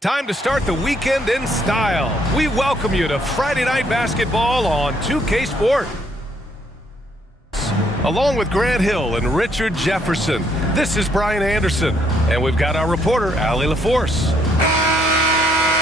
Time to start the weekend in style. We welcome you to Friday Night Basketball on 2K Sport. Along with Grant Hill and Richard Jefferson, this is Brian Anderson, and we've got our reporter, Allie LaForce.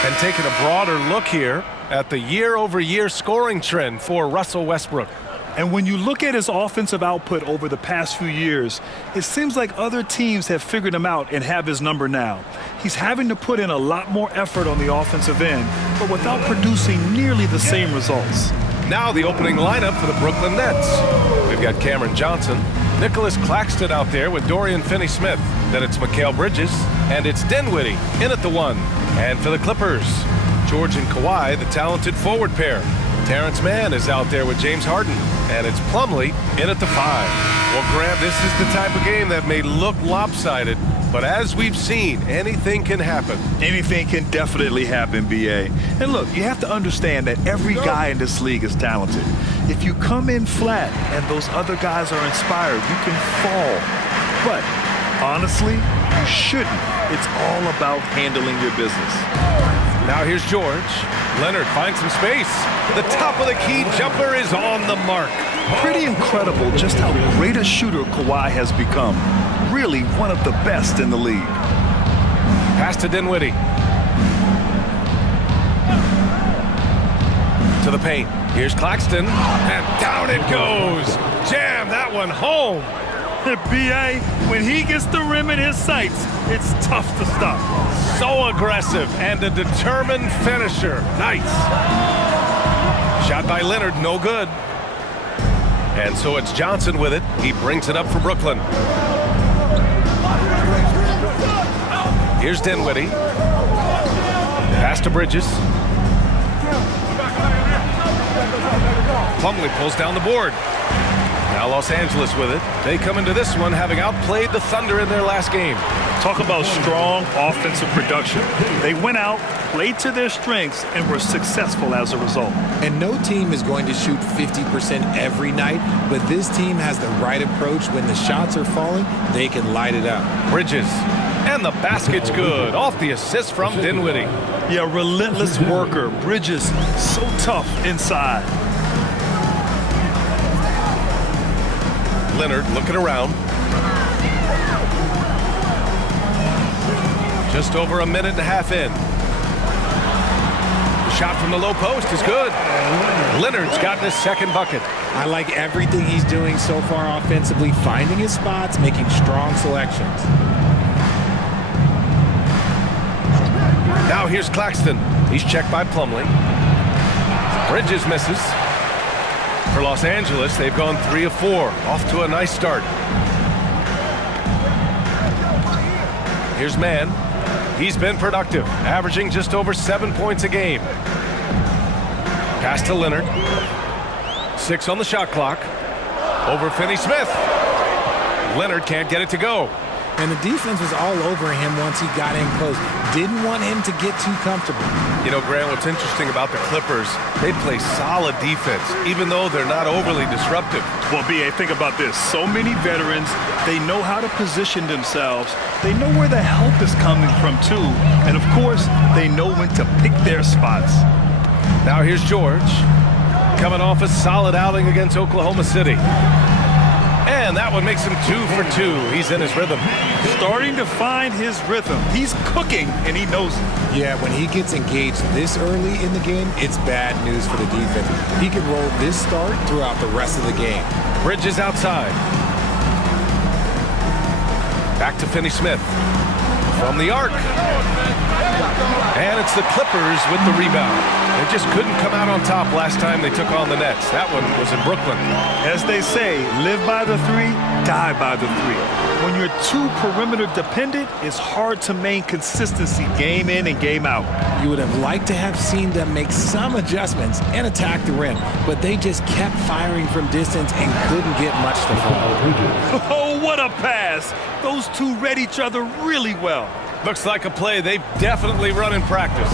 And taking a broader look here at the year-over-year scoring trend for Russell Westbrook. And when you look at his offensive output over the past few years, it seems like other teams have figured him out and have his number now. He's having to put in a lot more effort on the offensive end, but without producing nearly the same results. Now the opening lineup for the Brooklyn Nets. We've got Cameron Johnson, Nicholas Claxton out there with Dorian Finney-Smith. Then it's Mikal Bridges, and it's Dinwiddie in at the 1. And for the Clippers, George and Kawhi, the talented forward pair. Terrence Mann is out there with James Harden, and it's Plumlee in at the 5. Well, Grant, this is the type of game that may look lopsided, but as we've seen, anything can happen. Anything can definitely happen, B.A. And look, you have to understand that every guy in this league is talented. If you come in flat and those other guys are inspired, you can fall. But honestly, you shouldn't. It's all about handling your business. Now here's George. Leonard finds some space. The top of the key jumper is on the mark. Pretty incredible just how great a shooter Kawhi has become. Really one of the best in the league. Pass to Dinwiddie. To the paint. Here's Claxton. And down it goes. Jam that one home. B.A., when he gets the rim in his sights, it's tough to stop. So aggressive and a determined finisher. Nice. Shot by Leonard, no good. And so it's Johnson with it. He brings it up for Brooklyn. Here's Dinwiddie. Pass to Bridges. Plumlee pulls down the board. Now Los Angeles with it. They come into this one having outplayed the Thunder in their last game. Talk about strong offensive production. They went out, played to their strengths, and were successful as a result. And no team is going to shoot 50% every night, but this team has the right approach. When the shots are falling, they can light it up. Bridges. And the basket's good. Off the assist from Dinwiddie. Yeah, relentless worker. Bridges, so tough inside. Leonard looking around. Just over a minute and a half in. The shot from the low post is good. Leonard's gotten his second bucket. I like everything he's doing so far offensively, finding his spots, making strong selections. Now here's Claxton. He's checked by Plumlee. Bridges misses. For Los Angeles, they've gone 3 of 4. Off to a nice start. Here's Mann. He's been productive, averaging just over 7 points a game. Pass to Leonard. 6 on the shot clock. Over Finney-Smith. Leonard can't get it to go. And the defense was all over him once he got in close. Didn't want him to get too comfortable. You know, Grant, what's interesting about the Clippers, they play solid defense, even though they're not overly disruptive. Well, B.A., think about this. So many veterans, they know how to position themselves. They know where the help is coming from, too. And, of course, they know when to pick their spots. Now here's George, coming off a solid outing against Oklahoma City. And that one makes him 2 for 2. He's in his rhythm. Starting to find his rhythm. He's cooking, and he knows it. Yeah, when he gets engaged this early in the game, it's bad news for the defense. He can roll this start throughout the rest of the game. Bridges outside. Back to Finney-Smith. From the arc. And it's the Clippers with the rebound. They just couldn't come out on top last time they took on the Nets. That one was in Brooklyn. As they say, live by the 3, die by the 3. When you're too perimeter dependent, it's hard to maintain consistency game in and game out. You would have liked to have seen them make some adjustments and attack the rim, but they just kept firing from distance and couldn't get much to fall. Oh, what a pass! Those two read each other really well. Looks like a play they've definitely run in practice.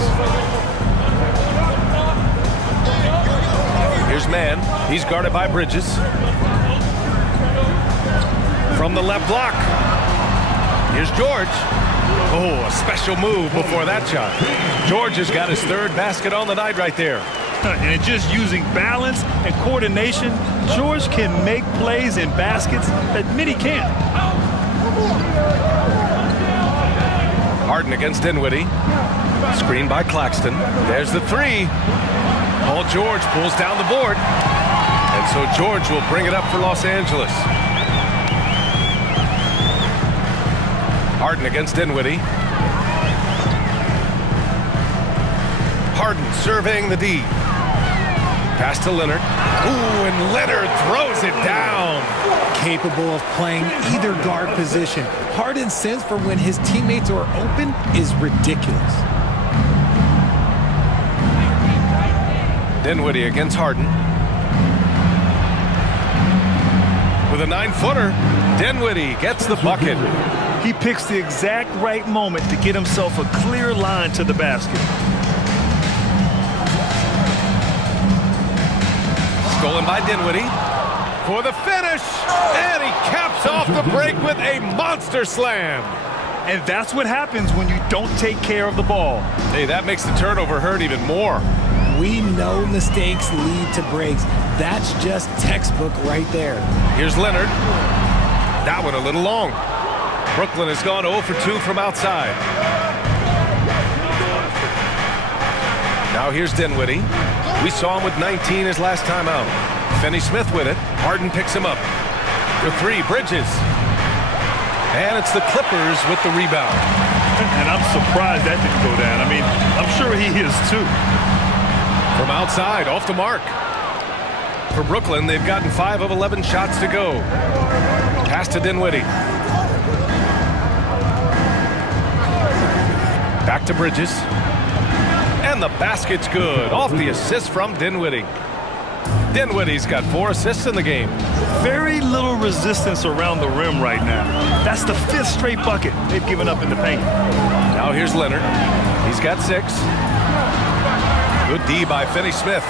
Here's Mann. He's guarded by Bridges. From the left block. Here's George. Oh, a special move before that shot. George has got his third basket on the night right there. And just using balance and coordination, George can make plays in baskets that many can't. Harden against Dinwiddie. Screen by Claxton. There's the three. Paul George pulls down the board. And so George will bring it up for Los Angeles. Harden against Dinwiddie. Harden surveying the D. Pass to Leonard. Ooh, and Leonard throws it down. Capable of playing either guard position. Harden's sense for when his teammates are open is ridiculous. Dinwiddie against Harden. With a 9-footer, Dinwiddie gets the bucket. He picks the exact right moment to get himself a clear line to the basket. Stolen by Dinwiddie for the finish, and he caps off the break with a monster slam. And that's what happens when you don't take care of the ball. Hey, that makes the turnover hurt even more. We know mistakes lead to breaks. That's just textbook right there. Here's Leonard. That one a little long. Brooklyn has gone 0 for 2 from outside. Now here's Dinwiddie. We saw him with 19 his last time out. Finney-Smith with it. Harden picks him up. For three, Bridges. And it's the Clippers with the rebound. And I'm surprised that didn't go down. I mean, I'm sure he is too. From outside, off the mark. For Brooklyn, they've gotten 5 of 11 shots to go. Pass to Dinwiddie. Back to Bridges. And the basket's good. Off the assist from Dinwiddie. Dinwiddie's got 4 assists in the game. Very little resistance around the rim right now. That's the 5th straight bucket they've given up in the paint. Now here's Leonard. He's got 6. Good D by Finney-Smith.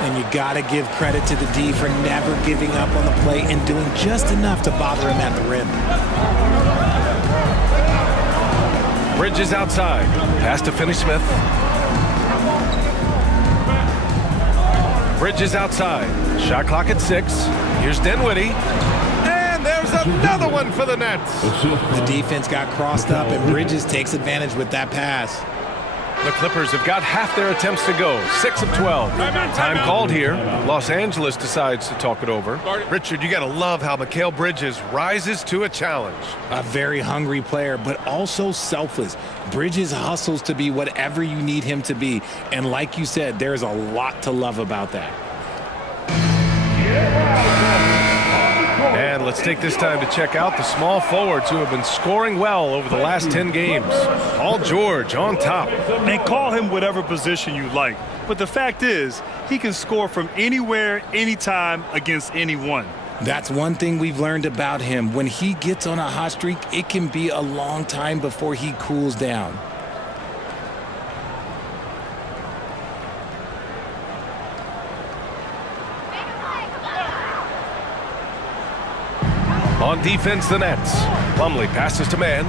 And you got to give credit to the D for never giving up on the play and doing just enough to bother him at the rim. Bridges outside. Pass to Finney-Smith. Bridges outside. Shot clock at 6. Here's Dinwiddie. And there's another one for the Nets. The defense got crossed up, and Bridges takes advantage with that pass. The Clippers have got half their attempts to go. 6 of 12. Time called here. Los Angeles decides to talk it over. Richard, you got to love how Mikal Bridges rises to a challenge. A very hungry player, but also selfless. Bridges hustles to be whatever you need him to be. And like you said, there's a lot to love about that. And let's take this time to check out the small forwards who have been scoring well over the last 10 games. Paul George on top. And call him whatever position you like. But the fact is, he can score from anywhere, anytime, against anyone. That's one thing we've learned about him. When he gets on a hot streak, it can be a long time before he cools down. On defense, the Nets. Plumlee passes to man.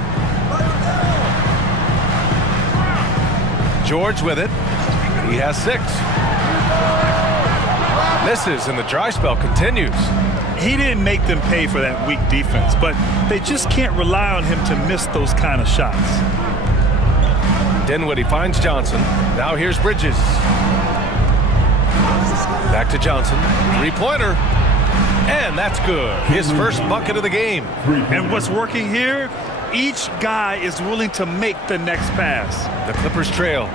George with it. He has 6. Misses, and the dry spell continues. He didn't make them pay for that weak defense, but they just can't rely on him to miss those kind of shots. Dinwiddie finds Johnson. Now here's Bridges. Back to Johnson. Three-pointer. And that's good. His first bucket of the game. And what's working here? Each guy is willing to make the next pass. The Clippers trail.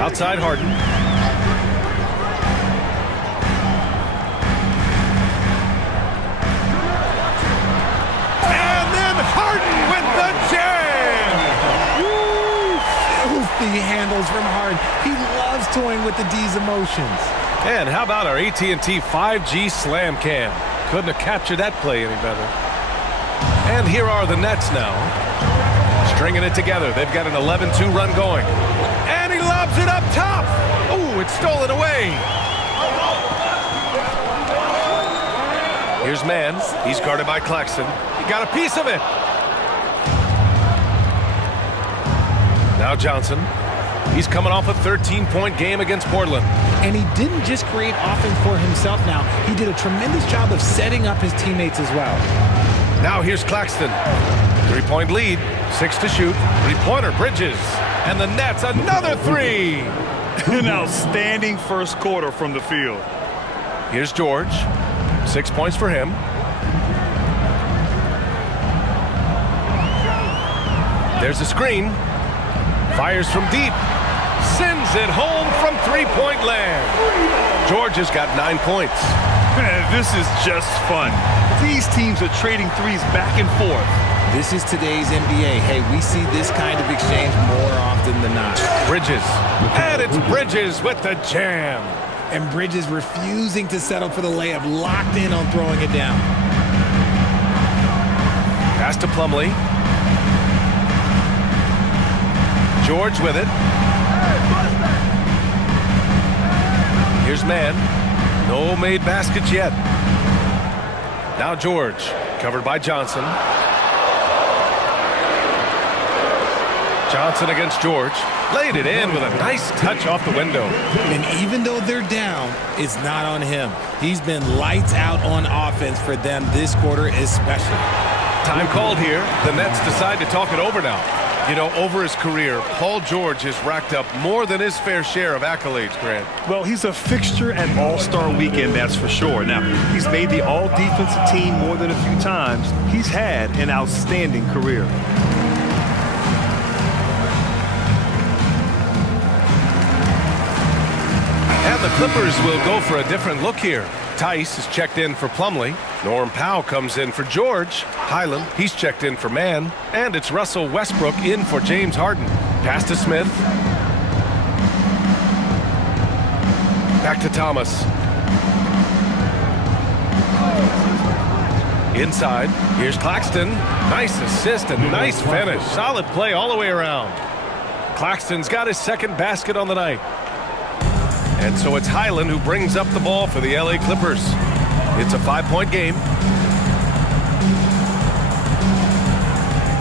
Outside Harden. And then Harden with the jam! Woo! Filthy handles from Harden. He loves toying with the D's emotions. And how about our AT&T 5G slam cam? Couldn't have captured that play any better. And here are the Nets now. Stringing it together. They've got an 11-2 run going. And he lobs it up top. Ooh, it's stolen away. Here's Mann. He's guarded by Claxton. got a piece of it. Now Johnson. He's coming off a 13-point game against Portland. And he didn't just create offense for himself now. He did a tremendous job of setting up his teammates as well. Now here's Claxton. 3-point lead. 6 to shoot. 3-pointer, Bridges. And the Nets, another 3. An outstanding first quarter from the field. Here's George. 6 points for him. There's a screen. Fires from deep. Sends it home from 3-point land. George has got 9 points. This is just fun. These teams are trading threes back and forth. This is today's NBA. Hey, we see this kind of exchange more often than not. Bridges. And it's Bridges with the jam. And Bridges refusing to settle for the layup, locked in on throwing it down. Pass to Plumlee. George with it. Here's Mann. No made baskets yet. Now George, covered by Johnson. Johnson against George. Laid it in with a nice touch off the window. And even though they're down, it's not on him. He's been lights out on offense for them this quarter especially. Time called here. The Nets decide to talk it over now. You know, over his career, Paul George has racked up more than his fair share of accolades, Grant. Well, he's a fixture at All-Star Weekend, that's for sure. Now, he's made the All-Defensive team more than a few times. He's had an outstanding career. And the Clippers will go for a different look here. Tice is checked in for Plumlee. Norm Powell comes in for George. Highland, he's checked in for Mann. And it's Russell Westbrook in for James Harden. Pass to Smith. Back to Thomas. Inside, here's Claxton. Nice assist and nice finish. Solid play all the way around. Claxton's got his second basket on the night. And so it's Highland who brings up the ball for the LA Clippers. It's a 5-point game.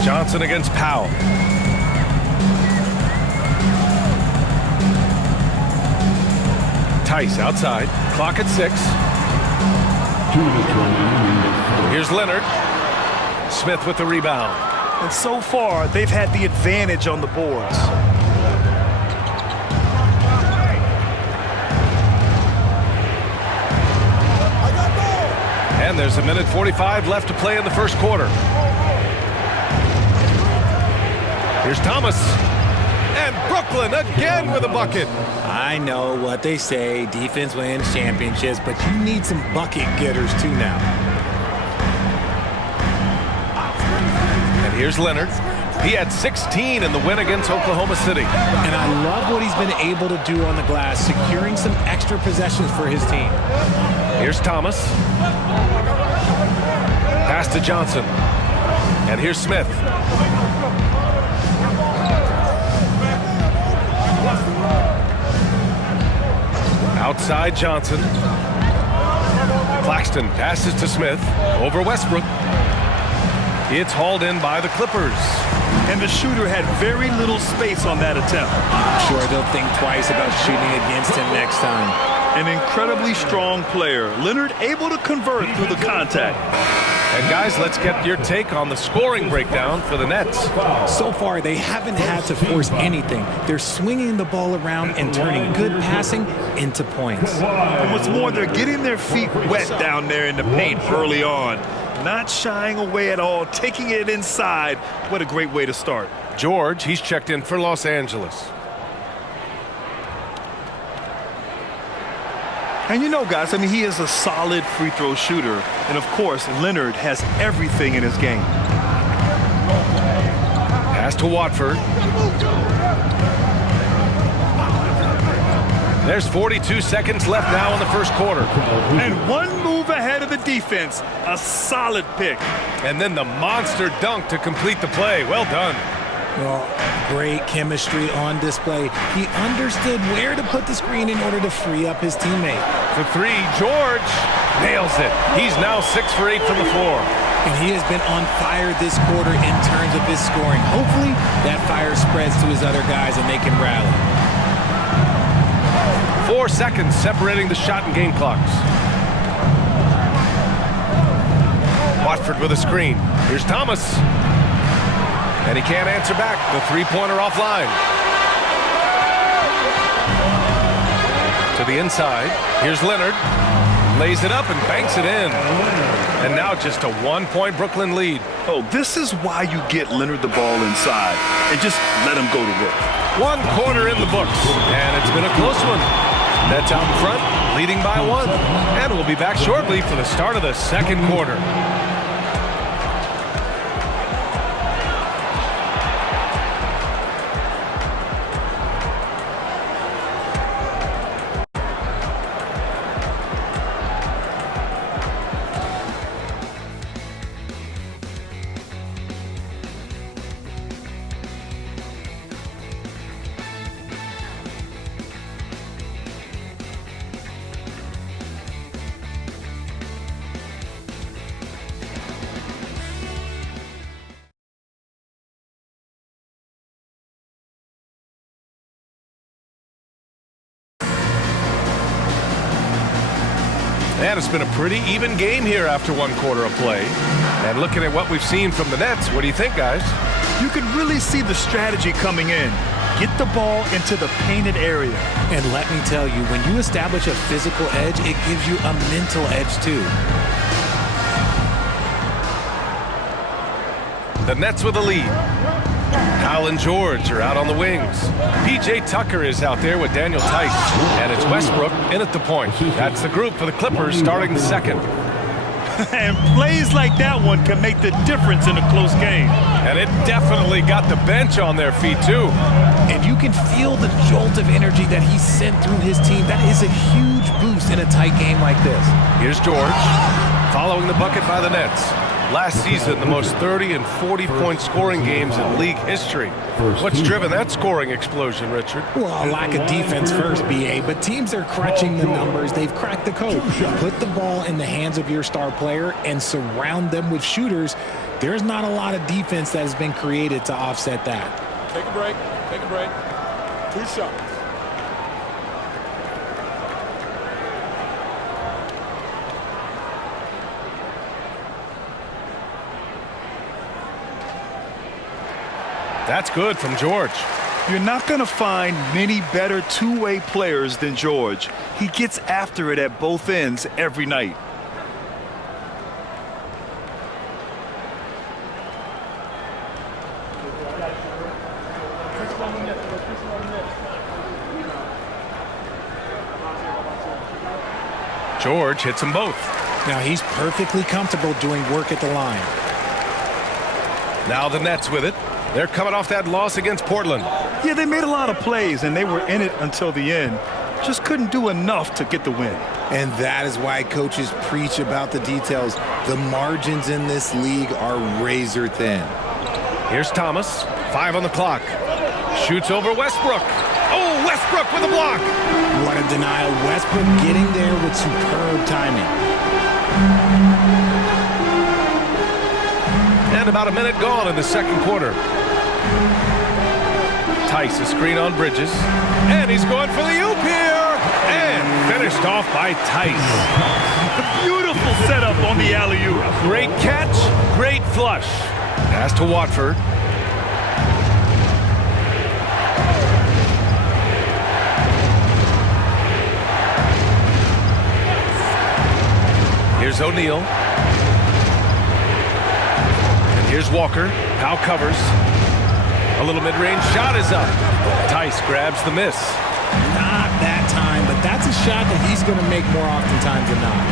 Johnson against Powell. Tice outside. Clock at 6. Here's Leonard. Smith with the rebound. And so far, they've had the advantage on the boards. And there's 1:45 left to play in the first quarter. Here's Thomas. And Brooklyn again with a bucket. I know what they say, defense wins championships, but you need some bucket getters too now. And here's Leonard. He had 16 in the win against Oklahoma City. And I love what he's been able to do on the glass, securing some extra possessions for his team. Here's Thomas. Pass to Johnson. And here's Smith. Outside Johnson. Claxton passes to Smith. Over Westbrook. It's hauled in by the Clippers. And the shooter had very little space on that attempt. I'm sure they'll think twice about shooting against him next time. An incredibly strong player. Leonard able to convert through the contact. And guys, let's get your take on the scoring breakdown for the Nets. So far, they haven't had to force anything. They're swinging the ball around and turning good passing into points. And what's more, they're getting their feet wet down there in the paint early on. Not shying away at all, taking it inside. What a great way to start. George, he's checked in for Los Angeles. And you know, guys, I mean, he is a solid free throw shooter. And, of course, Leonard has everything in his game. Pass to Watford. There's 42 seconds left now in the first quarter. And one move ahead of the defense. A solid pick. And then the monster dunk to complete the play. Well done. Well, great chemistry on display. He understood where to put the screen in order to free up his teammate. For 3, George nails it. He's now 6 for 8 from the floor. And he has been on fire this quarter in terms of his scoring. Hopefully, that fire spreads to his other guys and they can rally. 4 seconds separating the shot and game clocks. Watford with a screen. Here's Thomas. And he can't answer back. The three-pointer offline. To the inside. Here's Leonard. Lays it up and banks it in. And now just a 1-point Brooklyn lead. Oh, this is why you get Leonard the ball inside and just let him go to work. 1 quarter in the books. And it's been a close one. Nets out in front, leading by 1. And we'll be back shortly for the start of the second quarter. And it's been a pretty even game here after 1 quarter of play. And looking at what we've seen from the Nets, what do you think, guys? You can really see the strategy coming in. Get the ball into the painted area. And let me tell you, when you establish a physical edge, it gives you a mental edge too. The Nets with a lead. Kyle and George are out on the wings. P.J. Tucker is out there with Daniel Tice. And it's Westbrook in at the point. That's the group for the Clippers starting the second. And plays like that one can make the difference in a close game. And it definitely got the bench on their feet, too. And you can feel the jolt of energy that he sent through his team. That is a huge boost in a tight game like this. Here's George, following the bucket by the Nets. Last season, the most 30 and 40-point scoring games in league history. What's driven that scoring explosion, Richard? Well, a lack of defense first, B.A., but teams are crunching the numbers. They've cracked the code. Put the ball in the hands of your star player and surround them with shooters. There's not a lot of defense that has been created to offset that. Take a break. Take a break. 2 shots. That's good from George. You're not going to find many better two-way players than George. He gets after it at both ends every night. George hits them both. Now he's perfectly comfortable doing work at the line. Now the Nets with it. They're coming off that loss against Portland. Yeah, they made a lot of plays, and they were in it until the end. Just couldn't do enough to get the win. And that is why coaches preach about the details. The margins in this league are razor thin. Here's Thomas, 5 on the clock. Shoots over Westbrook. Oh, Westbrook with a block. What a denial. Westbrook getting there with superb timing. And about a minute gone in the second quarter. Tice a screen on Bridges. And he's going for the oop here. And finished off by Tice. Beautiful setup on the alley-oop. Great catch, great flush. Pass to Watford. Here's O'Neal. And here's Walker. Powell covers. A little mid-range shot is up. Tice grabs the miss. Not that time, but that's a shot that he's going to make more oftentimes than not.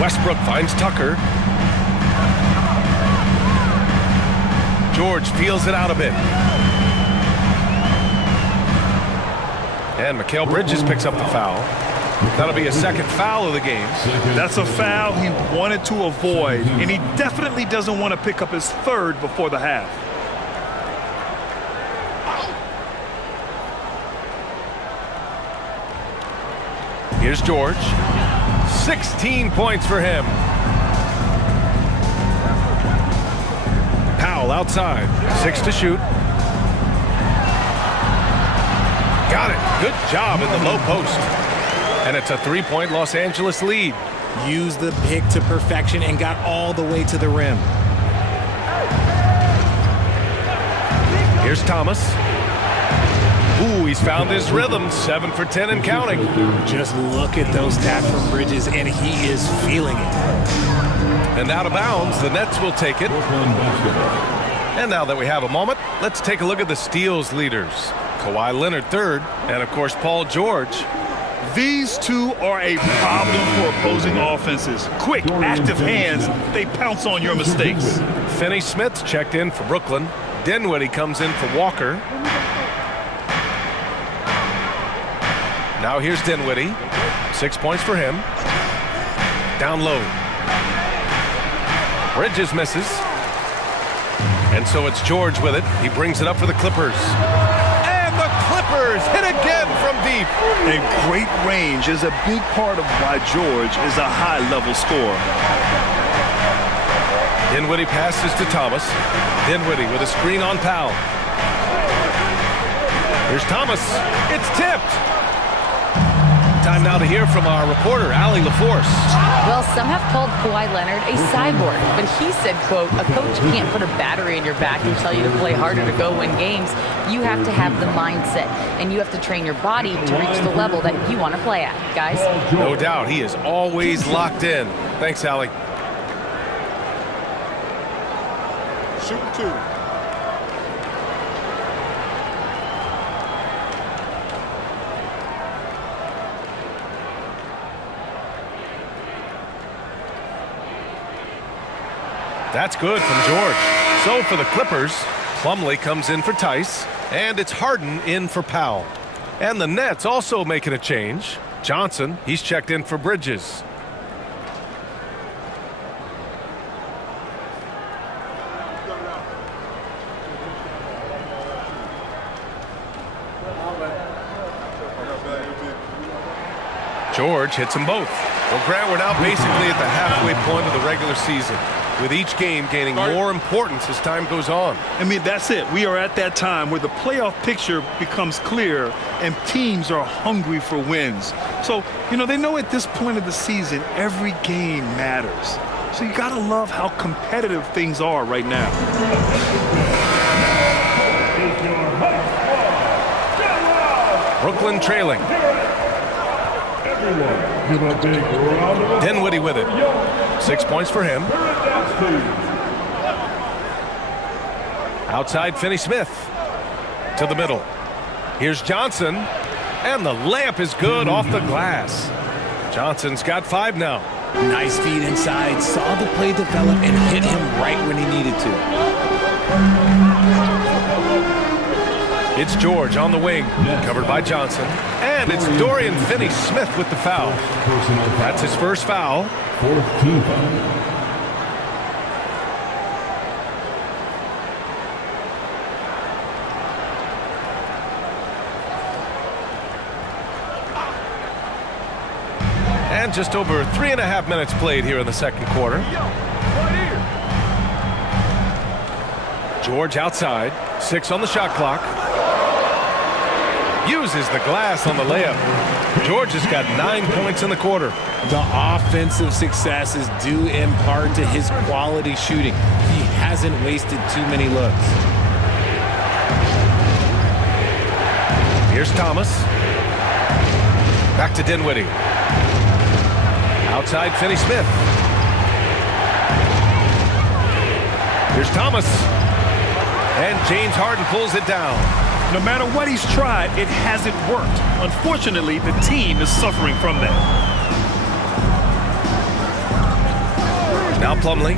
Westbrook finds Tucker. George feels it out a bit. And Mikal Bridges picks up the foul. That'll be a second foul of the game. That's a foul he wanted to avoid, and he definitely doesn't want to pick up his third before the half. Here's George. 16 points for him. Powell outside. 6 to shoot. Got it. Good job in the low post. And it's a 3-point Los Angeles lead. Used the pick to perfection and got all the way to the rim. Here's Thomas. Ooh, he's found his rhythm. 7 for 10 and counting. Just look at those stats from Bridges, and he is feeling it. And out of bounds, the Nets will take it. And now that we have a moment, let's take a look at the steals leaders. Kawhi Leonard third, and of course Paul George. These two are a problem for opposing offenses. Quick, active hands. They pounce on your mistakes. Finney Smith's checked in for Brooklyn. Dinwiddie comes in for Walker. Now here's Dinwiddie. 6 points for him. Down low. Bridges misses. And so it's George with it. He brings it up for the Clippers. And the Clippers hit again from deep. A great range is a big part of why George is a high-level scorer. Dinwiddie passes to Thomas. Dinwiddie with a screen on Powell. Here's Thomas. It's tipped. Time now to hear from our reporter, Allie LaForce. Well, some have called Kawhi Leonard a cyborg, but he said, quote, a coach can't put a battery in your back and tell you to play harder to go win games. You have to have the mindset, and you have to train your body to reach the level that you want to play at, guys. No doubt, he is always locked in. Thanks, Allie. Shooting 2. That's good from George. So for the Clippers, Plumlee comes in for Tice, and it's Harden in for Powell. And the Nets also making a change. Johnson, he's checked in for Bridges. George hits them both. Well, Grant, we're now basically at the halfway point of the regular season, with each game gaining more importance as time goes on. I mean, that's it. We are at that time where the playoff picture becomes clear and teams are hungry for wins. So, you know, they know at this point of the season, every game matters. So you got to love how competitive things are right now. Brooklyn trailing. Dinwiddie with it. 6 points for him. Outside, Finney Smith. To the middle. Here's Johnson. And the layup is good off the glass. Johnson's got 5 now. Nice feed inside. Saw the play develop and hit him right when he needed to. It's George on the wing, covered by Johnson. And it's Dorian Finney-Smith with the foul. That's his first foul. Fourth team foul. And just over 3.5 minutes played here in the second quarter. George outside, 6 on the shot clock. Uses the glass on the layup. George has got 9 points in the quarter. The offensive success is due in part to his quality shooting. He hasn't wasted too many looks. Here's Thomas. Back to Dinwiddie. Outside, Finney Smith. Here's Thomas. And James Harden pulls it down. No matter what he's tried, it hasn't worked. Unfortunately, the team is suffering from that. Now Plumlee.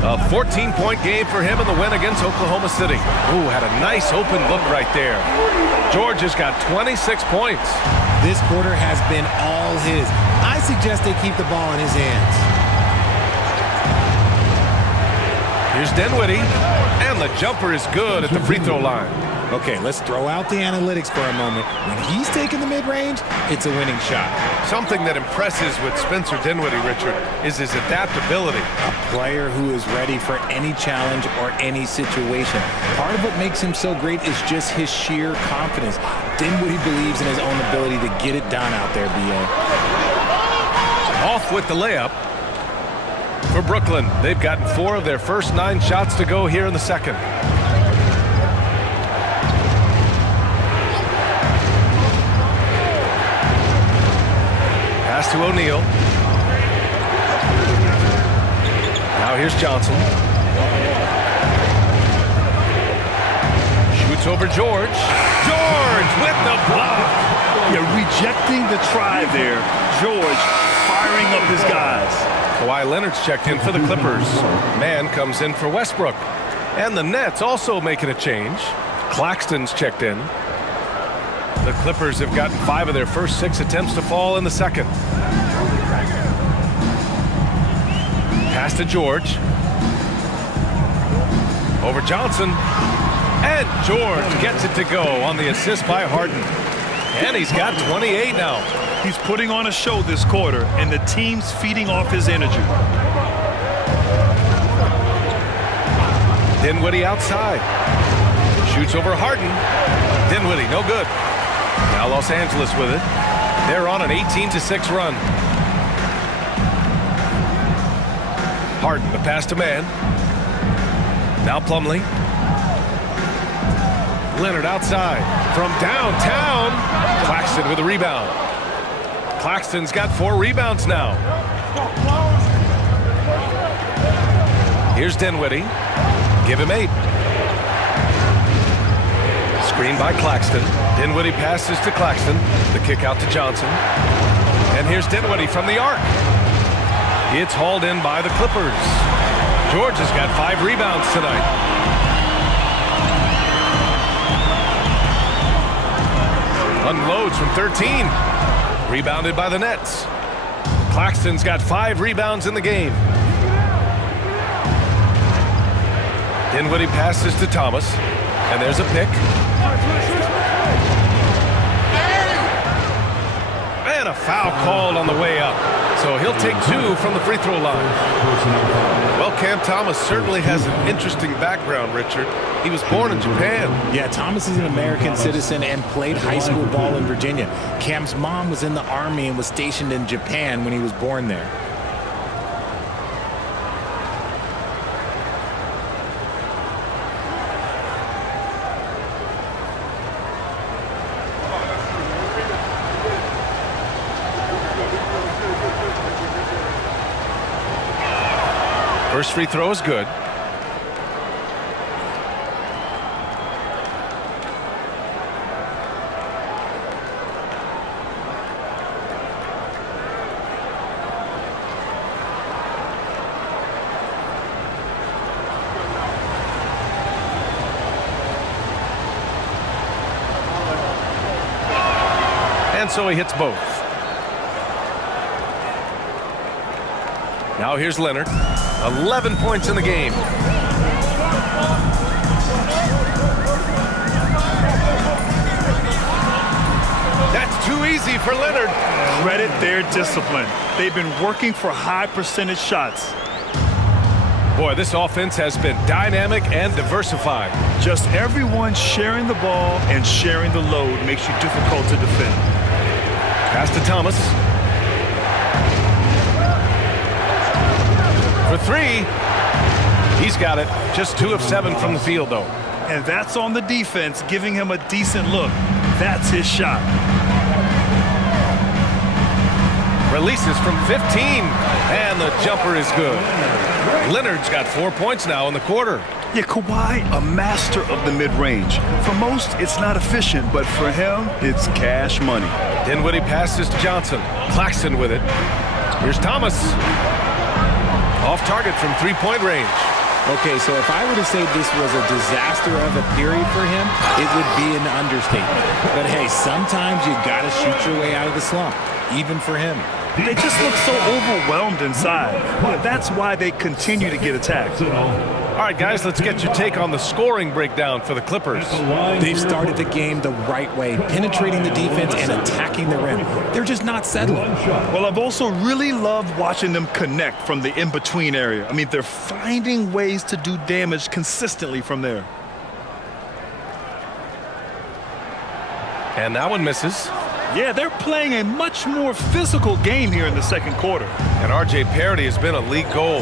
A 14-point game for him in the win against Oklahoma City. Ooh, had a nice open look right there. George has got 26 points. This quarter has been all his. I suggest they keep the ball in his hands. Here's Dinwiddie. And the jumper is good at the free throw line. Okay, let's throw out the analytics for a moment. When he's taking the mid-range, it's a winning shot. Something that impresses with Spencer Dinwiddie, Richard, is his adaptability. A player who is ready for any challenge or any situation. Part of what makes him so great is just his sheer confidence. Dinwiddie believes in his own ability to get it done out there, B.A. Off with the layup for Brooklyn. They've gotten 4 of their first 9 shots to go here in the second. Pass to O'Neal. Now here's Johnson. Shoots over George. George with the block. You're rejecting the try there. George firing up his guys. Kawhi Leonard's checked in for the Clippers. Man comes in for Westbrook. And the Nets also making a change. Claxton's checked in. The Clippers have gotten 5 of their first 6 attempts to fall in the second. Pass to George. Over Johnson. And George gets it to go on the assist by Harden. And he's got 28 now. He's putting on a show this quarter, and the team's feeding off his energy. Dinwiddie outside. Shoots over Harden. Dinwiddie, no good. Now Los Angeles with it. They're on an 18-6 run. Harden, the pass to man. Now Plumlee. Leonard outside. From downtown. Claxton with a rebound. Claxton's got 4 rebounds now. Here's Dinwiddie. Give him 8. Screen by Claxton. Dinwiddie passes to Claxton. The kick out to Johnson. And here's Dinwiddie from the arc. It's hauled in by the Clippers. George has got 5 rebounds tonight. Unloads from 13. Rebounded by the Nets. Claxton's got 5 rebounds in the game. Dinwiddie passes to Thomas. And there's a pick. And a foul called on the way up. So he'll take 2 from the free throw line. Well, Cam Thomas certainly has an interesting background, Richard. He was born in Japan. Yeah, Thomas is an American citizen and played high school ball in Virginia. Cam's mom was in the Army and was stationed in Japan when he was born there. First free throw is good. And so he hits both. Now here's Leonard. 11 points in the game. That's too easy for Leonard. Credit their discipline. They've been working for high percentage shots. Boy, this offense has been dynamic and diversified. Just everyone sharing the ball and sharing the load makes you difficult to defend. Pass to Thomas. For 3. He's got it. Just 2 of 7 from the field, though. And that's on the defense, giving him a decent look. That's his shot. Releases from 15. And the jumper is good. Leonard's got 4 points now in the quarter. Yeah, Kawhi, a master of the mid-range. For most, it's not efficient, but for him, it's cash money. Dinwiddie passes to Johnson. Claxton with it. Here's Thomas. Off target from 3-point range. Okay, so if I were to say this was a disaster of a period for him, it would be an understatement. But hey, sometimes you gotta shoot your way out of the slump, even for him. They just look so overwhelmed inside. But that's why they continue to get attacked. All right, guys, let's get your take on the scoring breakdown for the Clippers. They've started the game the right way, penetrating the defense and attacking the rim. They're just not settling. Well, I've also really loved watching them connect from the in-between area. I mean, they're finding ways to do damage consistently from there. And that one misses. Yeah, they're playing a much more physical game here in the second quarter. And R.J. Parity has been a league goal.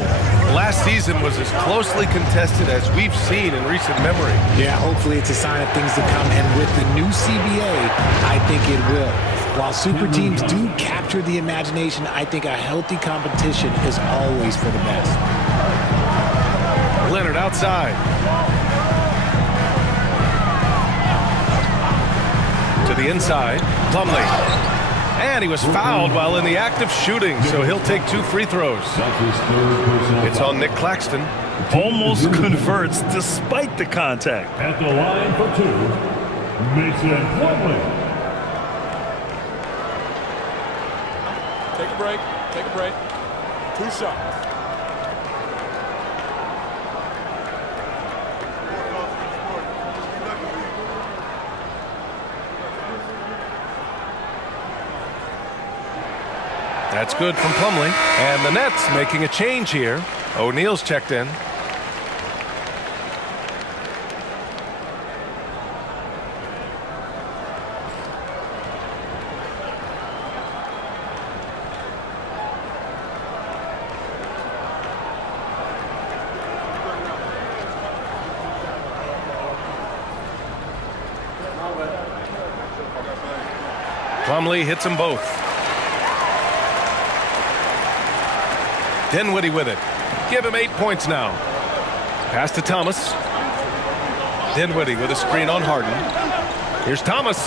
Last season was as closely contested as we've seen in recent memory. Yeah, hopefully it's a sign of things to come. And with the new CBA, I think it will. While super teams do capture the imagination, I think a healthy competition is always for the best. Leonard outside. To the inside, Plumlee. And he was fouled while in the act of shooting, so he'll take 2 free throws. It's on Nick Claxton. Almost converts despite the contact. At the line for 2, Mason Plumlee. Take a break. Take a break. 2 shots. That's good from Plumlee. And the Nets making a change here. O'Neal's checked in. Plumlee hits them both. Dinwiddie with it. Give him 8 points now. Pass to Thomas. Dinwiddie with a screen on Harden. Here's Thomas.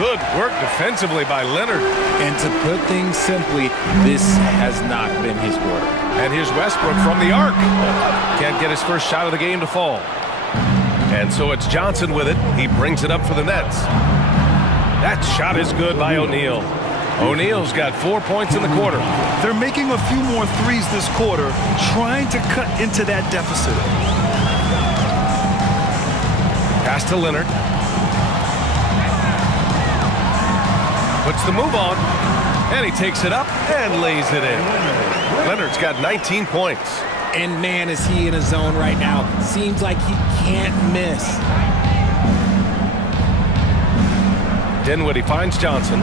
Good work defensively by Leonard. And to put things simply, this has not been his quarter. And here's Westbrook from the arc. Can't get his first shot of the game to fall. And so it's Johnson with it. He brings it up for the Nets. That shot is good by O'Neal. O'Neal's got 4 points in the quarter. They're making a few more threes this quarter, trying to cut into that deficit. Pass to Leonard. Puts the move on. And he takes it up and lays it in. Leonard's got 19 points. And man, is he in a zone right now. Seems like he can't miss. Dinwiddie finds Johnson.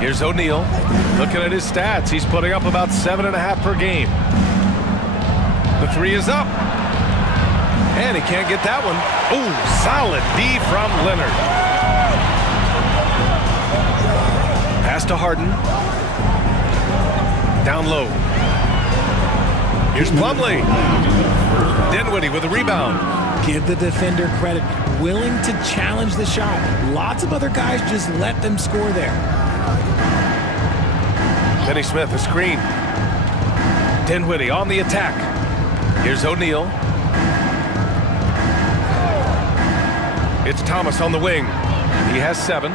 Here's O'Neal. Looking at his stats, he's putting up about 7.5 per game. The 3 is up. And he can't get that one. Ooh, solid D from Leonard. Pass to Harden. Down low. Here's Plumlee. Dinwiddie with a rebound. Give the defender credit. Willing to challenge the shot. Lots of other guys just let them score there. Finney Smith, a screen. Dinwiddie on the attack. Here's O'Neal. It's Thomas on the wing. He has 7.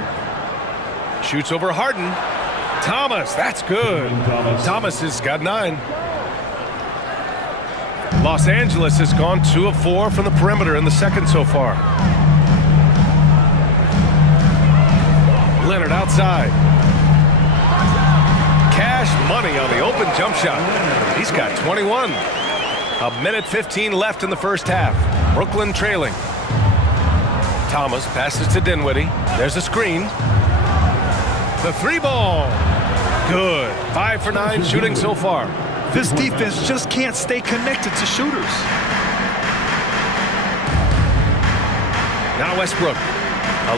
Shoots over Harden. Thomas, that's good. Thomas has got 9. Los Angeles has gone 2 of 4 from the perimeter in the second so far. Leonard outside. Cash money on the open jump shot. He's got 21. 1:15 left in the first half. Brooklyn trailing. Thomas passes to Dinwiddie. There's a screen. The 3 ball. Good. 5 for 9 shooting so far. This defense just can't stay connected to shooters. Now Westbrook.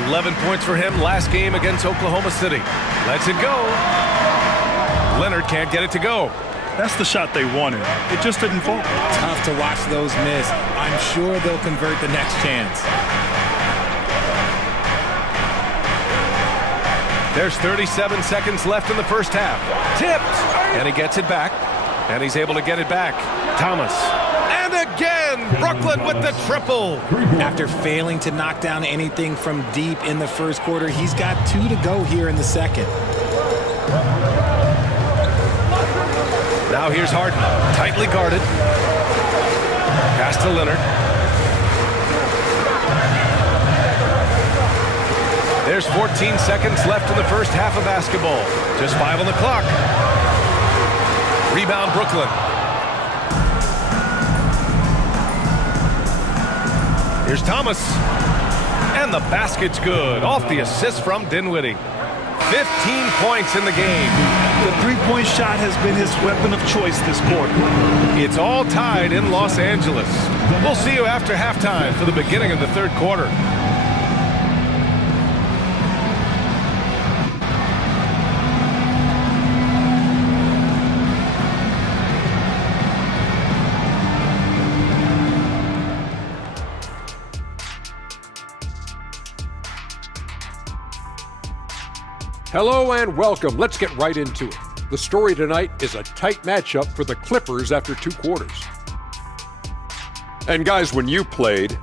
11 points for him last game against Oklahoma City. Lets it go. Leonard can't get it to go. That's the shot they wanted. It just didn't fall. Tough to watch those miss. I'm sure they'll convert the next chance. There's 37 seconds left in the first half. Tipped. And he gets it back. And he's able to get it back. Thomas. And again, Brooklyn with the triple. After failing to knock down anything from deep in the first quarter, he's got 2 to go here in the second. Now here's Harden, tightly guarded. Pass to Leonard. There's 14 seconds left in the first half of basketball. Just 5 on the clock. Rebound, Brooklyn. Here's Thomas. And the basket's good. Off the assist from Dinwiddie. 15 points in the game. The three-point shot has been his weapon of choice this quarter. It's all tied in Los Angeles. We'll see you after halftime for the beginning of the third quarter. Hello and welcome. Let's get right into it. The story tonight is a tight matchup for the Clippers after 2 quarters. And guys, when you played,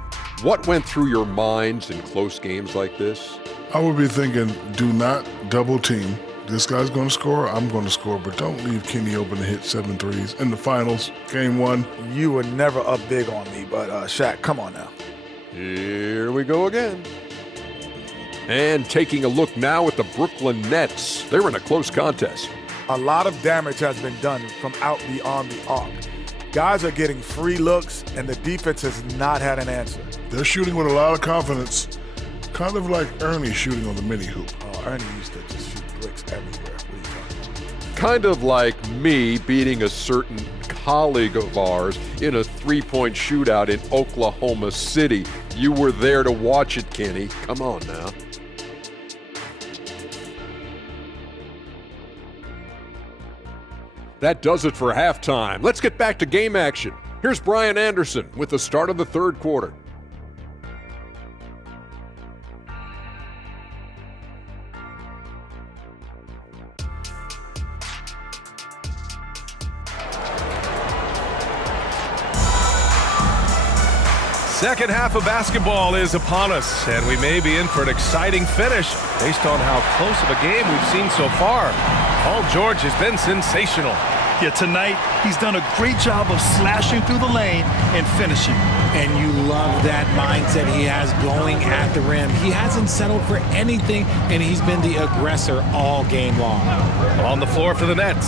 what went through your minds in close games like this? I would be thinking, do not double team. This guy's going to score, I'm going to score, but don't leave Kenny open to hit 7 threes. In the finals, game 1. You were never up big on me, but Shaq, come on now. Here we go again. And taking a look now at the Brooklyn Nets. They're in a close contest. A lot of damage has been done from out beyond the arc. Guys are getting free looks, and the defense has not had an answer. They're shooting with a lot of confidence, kind of like Ernie shooting on the mini hoop. Oh, Ernie used to just shoot bricks everywhere. What are you talking about? Kind of like me beating a certain colleague of ours in a 3-point shootout in Oklahoma City. You were there to watch it, Kenny. Come on now. That does it for halftime. Let's get back to game action. Here's Brian Anderson with the start of the third quarter. Second half of basketball is upon us, and we may be in for an exciting finish based on how close of a game we've seen so far. Paul George has been sensational. Yeah, tonight he's done a great job of slashing through the lane and finishing. And you love that mindset he has going at the rim. He hasn't settled for anything, and he's been the aggressor all game long. On the floor for the Nets,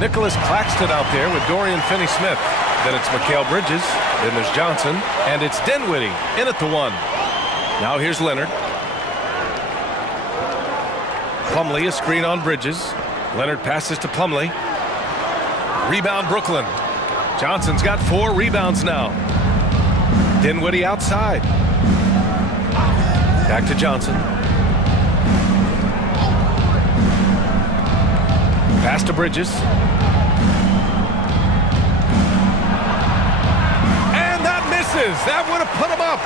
Nicholas Claxton out there with Dorian Finney-Smith. Then it's Mikal Bridges, then there's Johnson, and it's Dinwiddie in at the 1. Now here's Leonard. Plumlee, a screen on Bridges. Leonard passes to Plumlee. Rebound Brooklyn. Johnson's got 4 rebounds now. Dinwiddie outside. Back to Johnson. Pass to Bridges. And that misses. That would have put him up.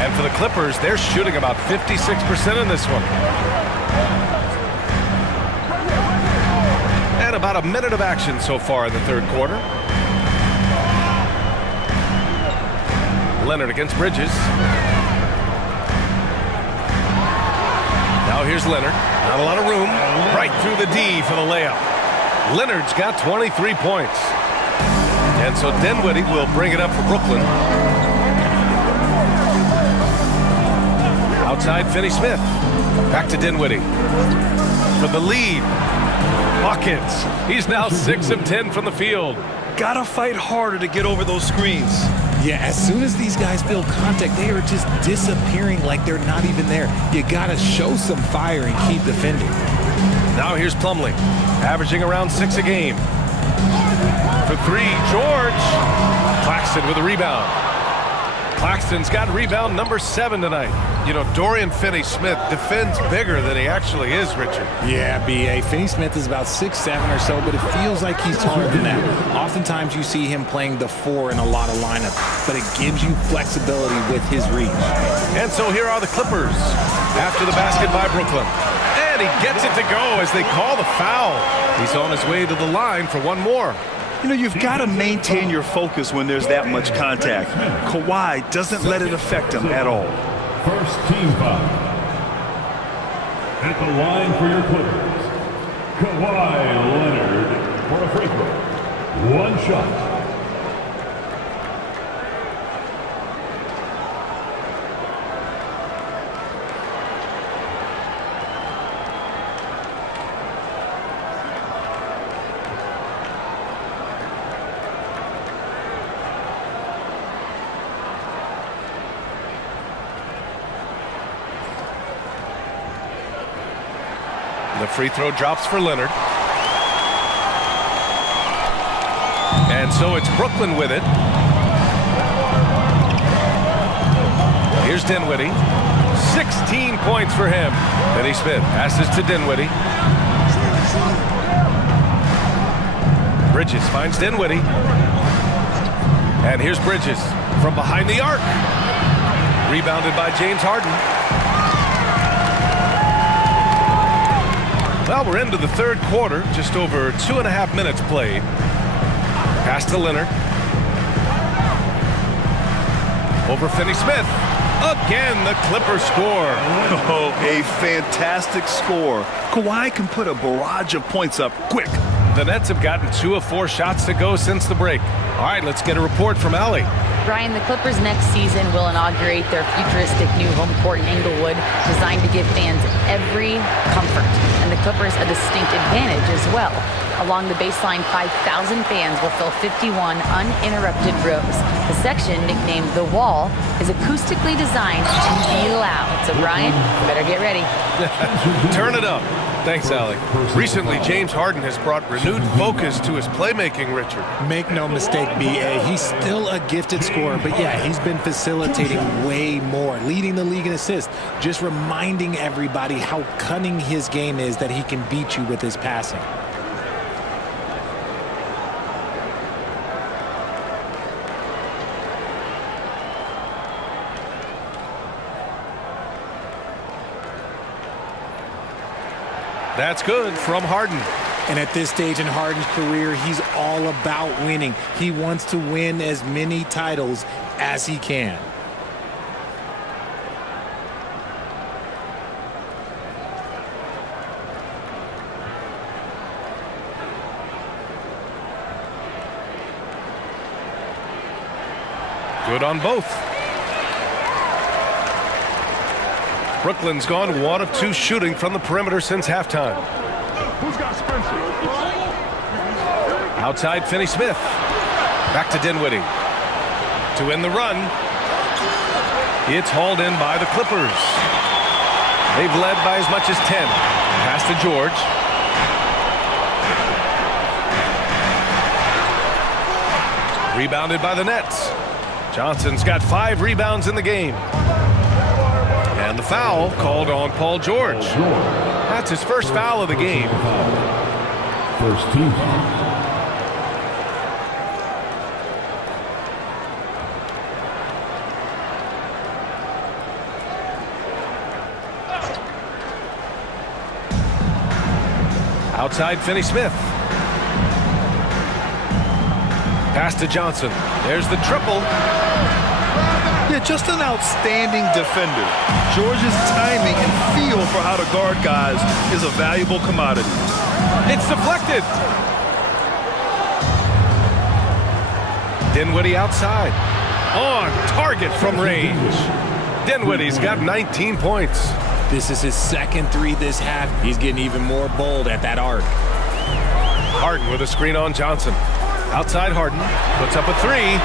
And for the Clippers, they're shooting about 56% in this one. And about a minute of action so far in the third quarter. Leonard against Bridges. Now here's Leonard. Not a lot of room. Right through the D for the layup. Leonard's got 23 points. And so Dinwiddie will bring it up for Brooklyn. Outside Finney-Smith. Back to Dinwiddie. For the lead. Buckets. He's now 6 of 10 from the field. Gotta fight harder to get over those screens. Yeah, as soon as these guys feel contact, they are just disappearing like they're not even there. You gotta show some fire and keep defending. Now here's Plumlee, averaging around 6 a game. For 3, George. Claxton with a rebound. Claxton's got rebound number 7 tonight. You know, Dorian Finney-Smith defends bigger than he actually is, Richard. Yeah, B.A. Finney-Smith is about 6'7" or so, but it feels like he's taller than that. Oftentimes you see him playing the 4 in a lot of lineups, but it gives you flexibility with his reach. And so here are the Clippers after the basket by Brooklyn. And he gets it to go as they call the foul. He's on his way to the line for one more. You know, you've got to maintain your focus when there's that much contact. Kawhi doesn't let it affect him at all. First team foul. At the line for your Clippers, Kawhi Leonard for a free throw. One shot. The free throw drops for Leonard. And so it's Brooklyn with it. Here's Dinwiddie. 16 points for him. Finney Smith passes to Dinwiddie. Bridges finds Dinwiddie. And here's Bridges from behind the arc. Rebounded by James Harden. Well, we're into the third quarter, just over 2.5 minutes played. Pass to Leonard. Over Finney Smith. Again, the Clippers score. Oh, a fantastic score. Kawhi can put a barrage of points up quick. The Nets have gotten 2 of 4 shots to go since the break. All right, let's get a report from Allie. Brian, the Clippers next season will inaugurate their futuristic new home court in Inglewood, designed to give fans every comfort, and the Clippers a distinct advantage as well. Along the baseline, 5,000 fans will fill 51 uninterrupted rows. The section, nicknamed The Wall, is acoustically designed to be loud. So, Brian, you better get ready. Turn it up. Thanks, Allie. Recently, James Harden has brought renewed focus to his playmaking, Richard. Make no mistake, B.A., he's still a gifted scorer, but yeah, he's been facilitating way more, leading the league in assists, just reminding everybody how cunning his game is, that he can beat you with his passing. That's good from Harden. And at this stage in Harden's career, he's all about winning. He wants to win as many titles as he can. Good on both. Brooklyn's gone 1 of 2 shooting from the perimeter since halftime. Who's got Spencer? Outside, Finney Smith. Back to Dinwiddie. To end the run. It's hauled in by the Clippers. They've led by as much as 10. Pass to George. Rebounded by the Nets. Johnson's got 5 rebounds in the game. And the foul called on Paul George. That's his first foul of the game. First team. Outside, Finney Smith. Pass to Johnson. There's the triple. Yeah, just an outstanding defender. George's timing and feel for how to guard guys is a valuable commodity. It's deflected. Dinwiddie outside. On target from range. Dinwiddie's got 19 points. This is his second 3 this half. He's getting even more bold at that arc. Harden with a screen on Johnson. Outside Harden. Puts up a 3.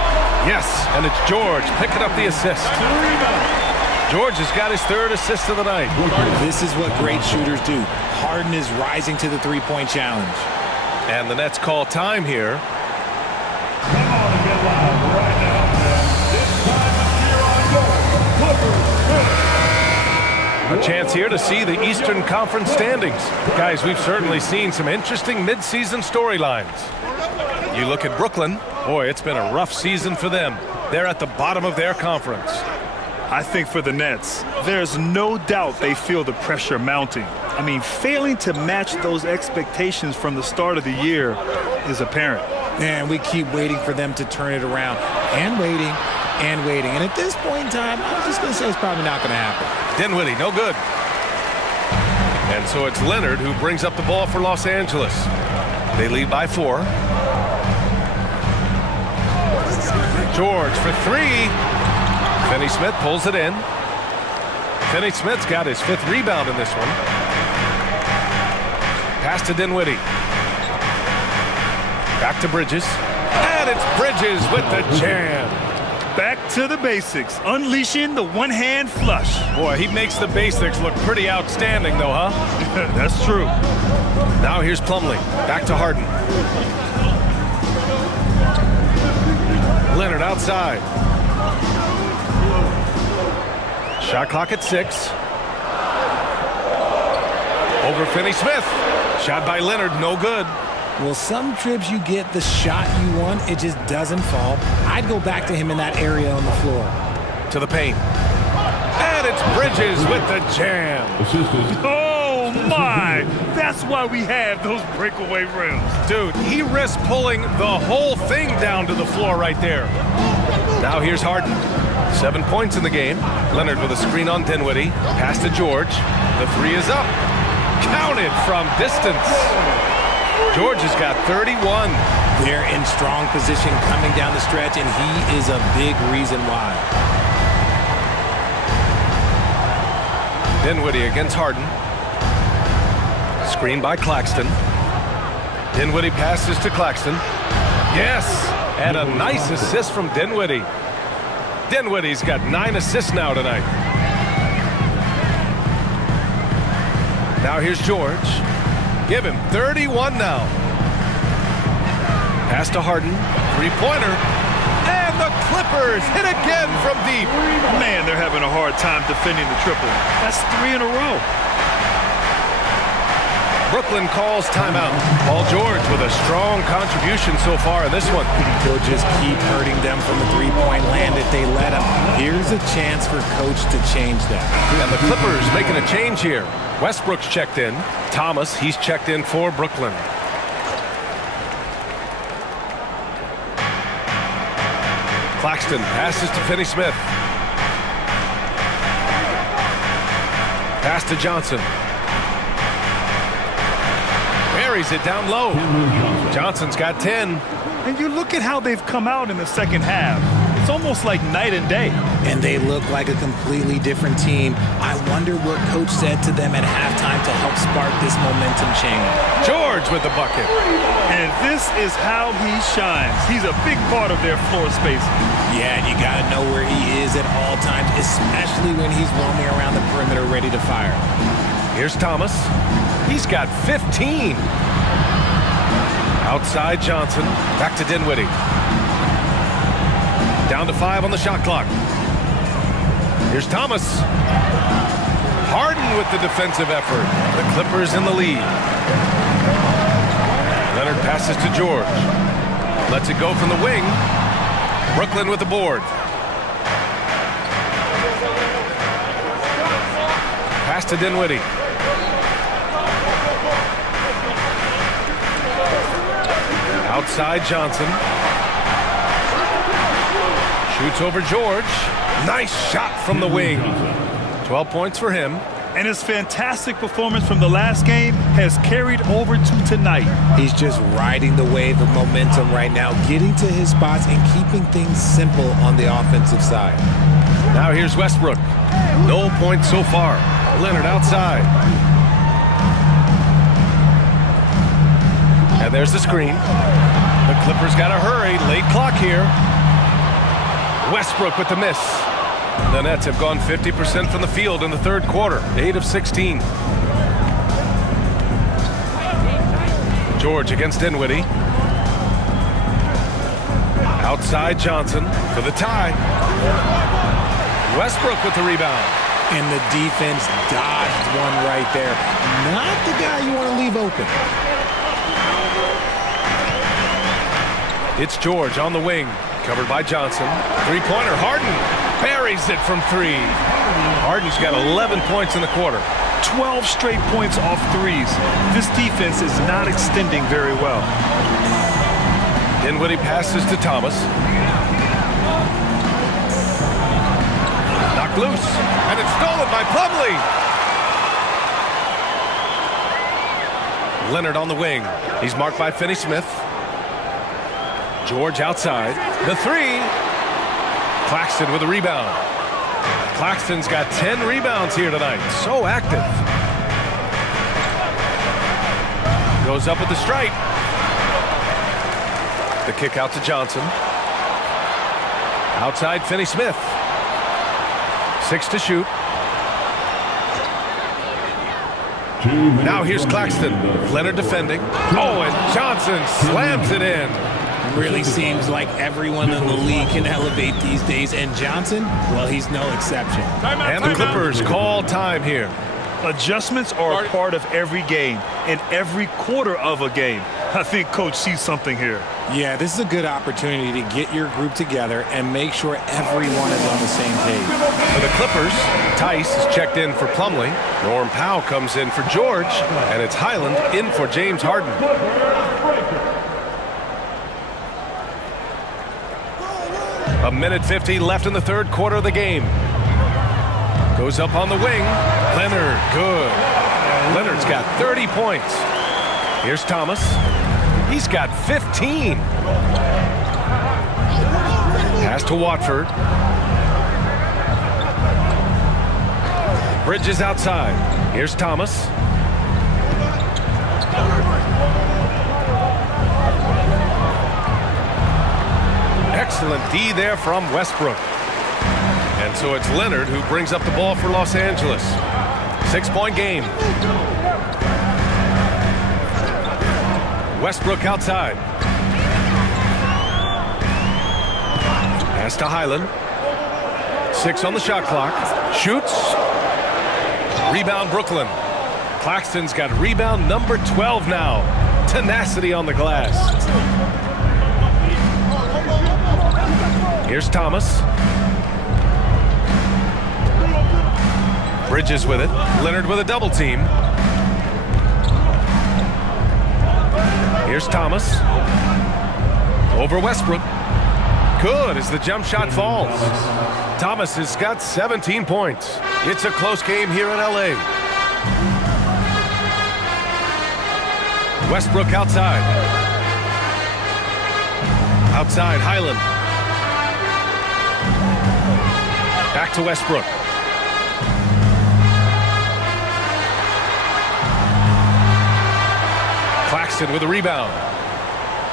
Yes, and it's George picking up the assist. George has got his 3rd assist of the night. This is what great shooters do. Harden is rising to the three-point challenge. And the Nets call time here. Come on and get loud right now, man. This time of year on goal. Clippers. A chance here to see the Eastern Conference standings. Guys, we've certainly seen some interesting midseason storylines. You look at Brooklyn. Boy, it's been a rough season for them. They're at the bottom of their conference. I think for the Nets, there's no doubt they feel the pressure mounting. I mean, failing to match those expectations from the start of the year is apparent. And we keep waiting for them to turn it around and waiting and waiting. And at this point in time, I'm just going to say it's probably not going to happen. Dinwiddie, no good. And so it's Leonard who brings up the ball for Los Angeles. They lead by 4. George for 3. Finney-Smith pulls it in. Finney-Smith's got his 5th rebound in this one. Pass to Dinwiddie. Back to Bridges. And it's Bridges with the jam. Back to the basics, unleashing the one-hand flush. Boy, he makes the basics look pretty outstanding, though, huh? That's true. Now here's Plumlee. Back to Harden. Leonard outside. Shot clock at 6. Over Finney-Smith. Shot by Leonard, no good. Well, some trips you get the shot you want, it just doesn't fall. I'd go back to him in that area on the floor. To the paint. And it's Bridges with the jam. Oh, my! That's why we have those breakaway rims. Dude, he risks pulling the whole thing down to the floor right there. Now here's Harden. 7 points in the game. Leonard with a screen on Dinwiddie. Pass to George. The 3 is up. Counted from distance. George has got 31. They're in strong position coming down the stretch, and he is a big reason why. Dinwiddie against Harden. Screen by Claxton. Dinwiddie passes to Claxton. Yes, and a nice assist from Dinwiddie. Dinwiddie's got 9 assists now tonight. Now here's George. Give him 31 now. Pass to Harden. 3-pointer. And the Clippers hit again from deep. Man, they're having a hard time defending the triple. That's 3 in a row. Brooklyn calls timeout. Paul George with a strong contribution so far in this one. He'll just keep hurting them from the three-point land if they let him. Here's a chance for Coach to change that. And the Clippers making a change here. Westbrook's checked in. Thomas, he's checked in for Brooklyn. Claxton passes to Finney-Smith. Pass to Johnson. Buries it down low. Johnson's got 10. And you look at how they've come out in the second half. It's almost like night and day. And they look like a completely different team. I wonder what Coach said to them at halftime to help spark this momentum change. George with the bucket. And this is how he shines. He's a big part of their floor space. Yeah, and you got to know where he is at all times, especially when he's roaming around the perimeter ready to fire. Here's Thomas. He's got 15. Outside Johnson. Back to Dinwiddie. Down to 5 on the shot clock. Here's Thomas. Harden with the defensive effort. The Clippers in the lead. Leonard passes to George. Lets it go from the wing. Brooklyn with the board. Pass to Dinwiddie. Outside Johnson. Shoots over George. Nice shot from the wing. 12 points for him. And his fantastic performance from the last game has carried over to tonight. He's just riding the wave of momentum right now, getting to his spots and keeping things simple on the offensive side. Now here's Westbrook. No points so far. Leonard outside. And there's the screen. The Clippers got to hurry. Late clock here. Westbrook with the miss. The Nets have gone 50% from the field in the third quarter. 8 of 16. George against Dinwiddie. Outside Johnson for the tie. Westbrook with the rebound. And the defense dodged one right there. Not the guy you want to leave open. It's George on the wing. Covered by Johnson. Three-pointer. Harden buries it from 3. Harden's got 11 points in the quarter. 12 straight points off threes. This defense is not extending very well. Dinwiddie passes to Thomas. Knocked loose, and it's stolen by Plumlee. Leonard on the wing. He's marked by Finney-Smith. George outside. The three. Claxton with a rebound. Claxton's got 10 rebounds here tonight. So active. Goes up with the stripe. The kick out to Johnson. Outside Finney-Smith. 6 to shoot. Now here's Claxton. Leonard defending. Oh, and Johnson slams it in. Really seems like everyone in the league can elevate these days, and Johnson, well, he's no exception. And the Clippers call time here. Adjustments are a part of every game and every quarter of a game. I think Coach sees something here. Yeah, this is a good opportunity to get your group together and make sure everyone is on the same page. For the Clippers, Tice is checked in for Plumlee. Norm Powell comes in for George, and it's Highland in for James Harden. A minute 50 left in the third quarter of the game. Goes up on the wing. Leonard, good. Leonard's got 30 points. Here's Thomas. He's got 15. Pass to Watford. Bridges outside. Here's Thomas. Excellent D there from Westbrook. And so it's Leonard who brings up the ball for Los Angeles. 6-point game. Westbrook outside. Pass to Highland. 6 on the shot clock. Shoots. Rebound Brooklyn. Claxton's got rebound number 12 now. Tenacity on the glass. Here's Thomas. Bridges with it. Leonard with a double team. Here's Thomas. Over Westbrook. Good as the jump shot falls. Thomas has got 17 points. It's a close game here in LA. Westbrook outside. Outside Highland. Back to Westbrook. Claxton with a rebound.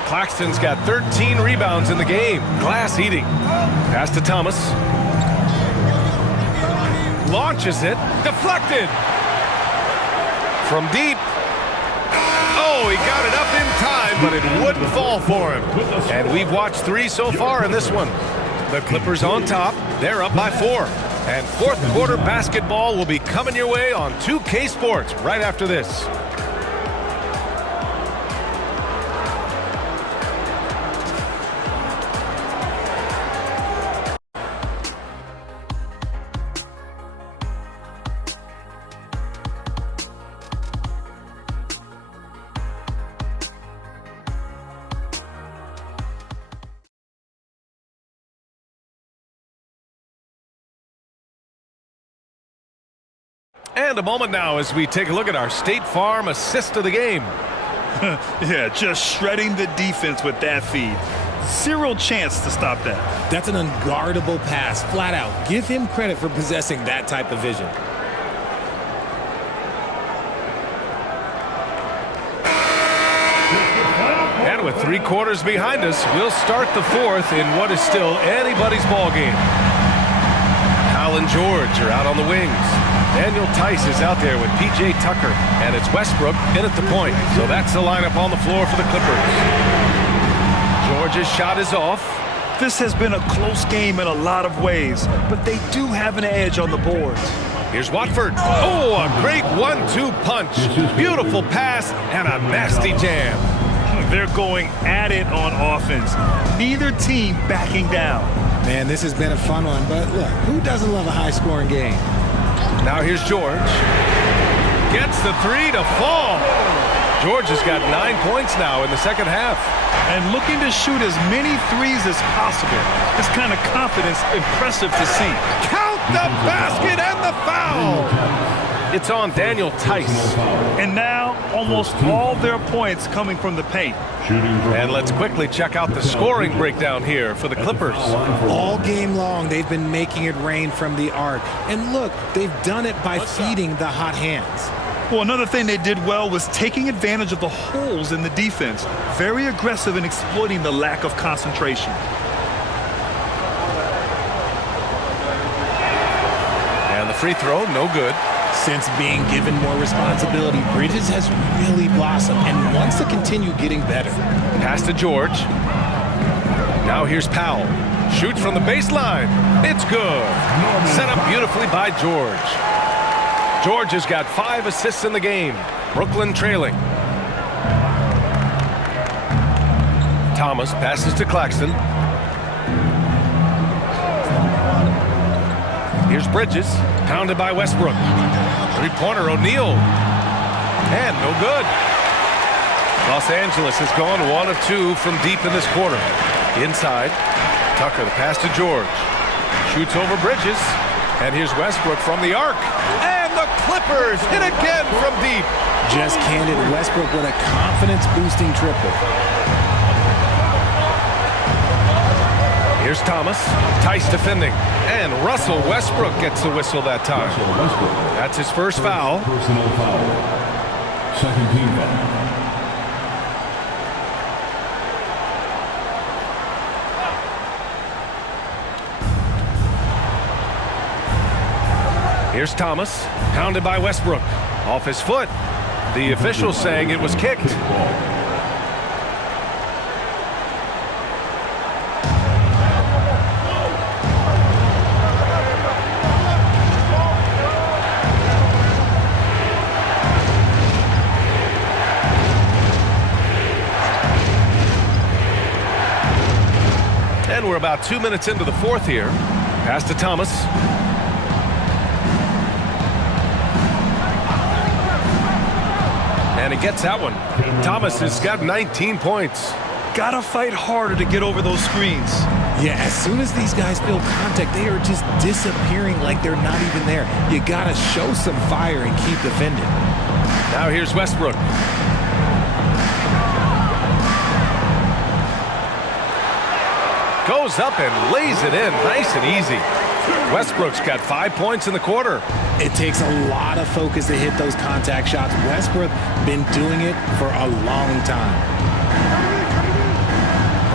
Claxton's got 13 rebounds in the game. Glass eating. Pass to Thomas. Launches it. Deflected. From deep. Oh, he got it up in time, but it wouldn't fall for him. And we've watched 3 so far in this one. The Clippers on top. They're up by 4. And fourth quarter basketball will be coming your way on 2K Sports right after this. And a moment now as we take a look at our State Farm assist of the game. Yeah, just shredding the defense with that feed. Zero chance to stop that. That's an unguardable pass, flat out. Give him credit for possessing that type of vision. And with 3 quarters behind us, we'll start the fourth in what is still anybody's ball game. Hal and George are out on the wings. Daniel Tice is out there with P.J. Tucker, and it's Westbrook in at the point. So that's the lineup on the floor for the Clippers. George's shot is off. This has been a close game in a lot of ways, but they do have an edge on the boards. Here's Watford. Oh, a great 1-2 punch. Beautiful pass and a nasty jam. They're going at it on offense. Neither team backing down. Man, this has been a fun one, but look, who doesn't love a high-scoring game? Now here's George. Gets the 3 to fall. George has got 9 points now in the second half. And looking to shoot as many threes as possible. This kind of confidence, impressive to see. Count the basket and the foul! It's on Daniel Tice. And now, almost all their points coming from the paint. And let's quickly check out the scoring breakdown here for the Clippers. All game long, they've been making it rain from the arc. And look, they've done it by feeding the hot hands. Well, another thing they did well was taking advantage of the holes in the defense. Very aggressive in exploiting the lack of concentration. And the free throw, no good. Since being given more responsibility, Bridges has really blossomed and wants to continue getting better. Pass to George. Now here's Powell. Shoots from the baseline. It's good. Set up beautifully by George. George has got 5 assists in the game. Brooklyn trailing. Thomas passes to Claxton. Here's Bridges. Pounded by Westbrook. Three-pointer, O'Neal. And no good. Los Angeles has gone 1 of 2 from deep in this quarter. Inside, Tucker, the pass to George. Shoots over Bridges. And here's Westbrook from the arc. And the Clippers hit again from deep. Just handed Westbrook with a confidence-boosting triple. Here's Thomas. Tice defending. And Russell Westbrook gets the whistle that time. That's his first foul. Personal foul. Second team foul. Here's Thomas. Pounded by Westbrook. Off his foot. The official saying it was kicked. And we're about 2 minutes into the fourth here. Pass to Thomas. And he gets that one. Thomas has got 19 points. Gotta fight harder to get over those screens. Yeah, as soon as these guys feel contact, they are just disappearing like they're not even there. You gotta show some fire and keep defending. Now here's Westbrook. Goes up and lays it in nice and easy. Westbrook's got 5 points in the quarter. It takes a lot of focus to hit those contact shots. Westbrook been doing it for a long time.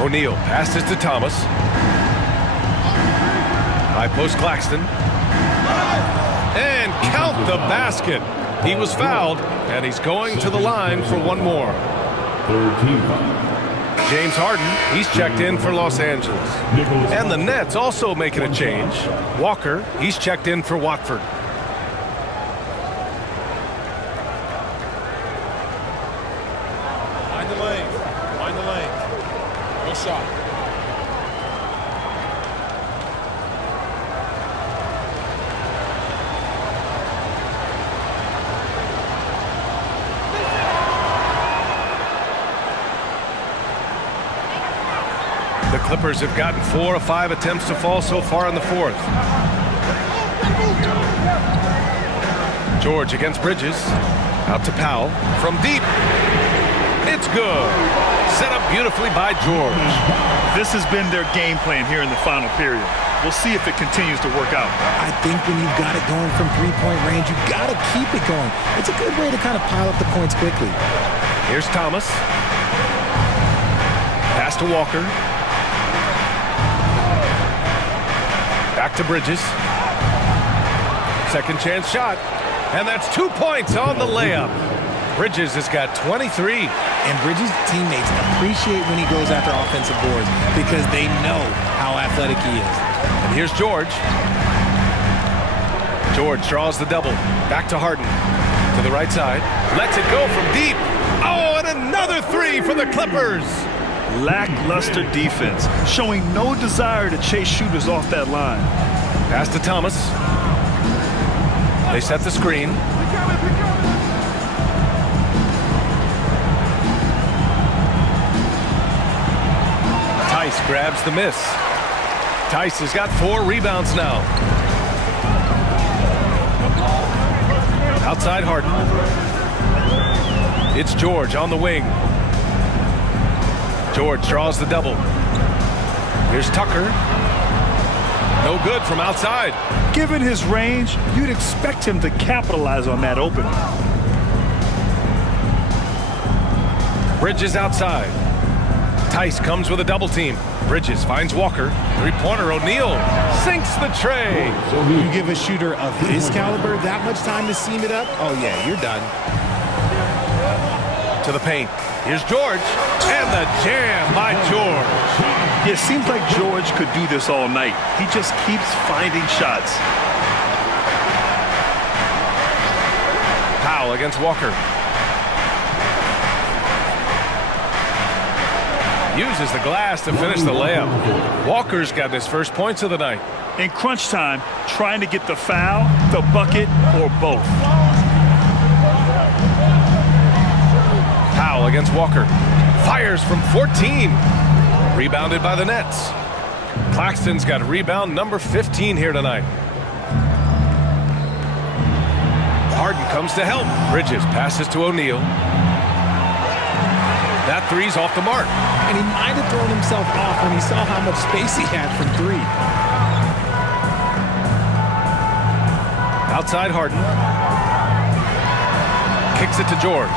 O'Neal passes to Thomas. High post Claxton. And count the basket. He was fouled, and he's going to the line for one more. Third team foul. James Harden, he's checked in for Los Angeles. And the Nets also making a change. Walker, he's checked in for Watford. Find the lane. Find the lane. No shot. The Clippers have gotten 4 of 5 attempts to fall so far in the fourth. George against Bridges. Out to Powell. From deep. It's good. Set up beautifully by George. This has been their game plan here in the final period. We'll see if it continues to work out. I think when you've got it going from three-point range, you've got to keep it going. It's a good way to kind of pile up the points quickly. Here's Thomas. Pass to Walker. Back to Bridges. Second chance shot. And that's 2 points on the layup. Bridges has got 23. And Bridges' teammates appreciate when he goes after offensive boards because they know how athletic he is. And here's George. George draws the double. Back to Harden. To the right side. Lets it go from deep. Oh, and another three for the Clippers. Lackluster defense, showing no desire to chase shooters off that line. Pass to Thomas. They set the screen. grabs the miss. Tice has got 4 rebounds now. Outside Harden. It's George on the wing. George draws the double. Here's Tucker. No good from outside. Given his range, you'd expect him to capitalize on that opening. Bridges outside. Tice comes with a double team. Bridges finds Walker. Three-pointer, O'Neal sinks the tray. You give a shooter of his caliber that much time to seam it up, oh yeah, you're done. To the paint. Here's George. And the jam by George. It seems like George could do this all night. He just keeps finding shots. Powell against Walker. Uses the glass to finish the layup. Walker's got his first points of the night. In crunch time, trying to get the foul, the bucket, or both. Powell against Walker. Fires from 14. Rebounded by the Nets. Claxton's got rebound number 15 here tonight. Harden comes to help. Bridges passes to O'Neal. That three's off the mark. And he might have thrown himself off when he saw how much space he had from 3. Outside Harden. Kicks it to George.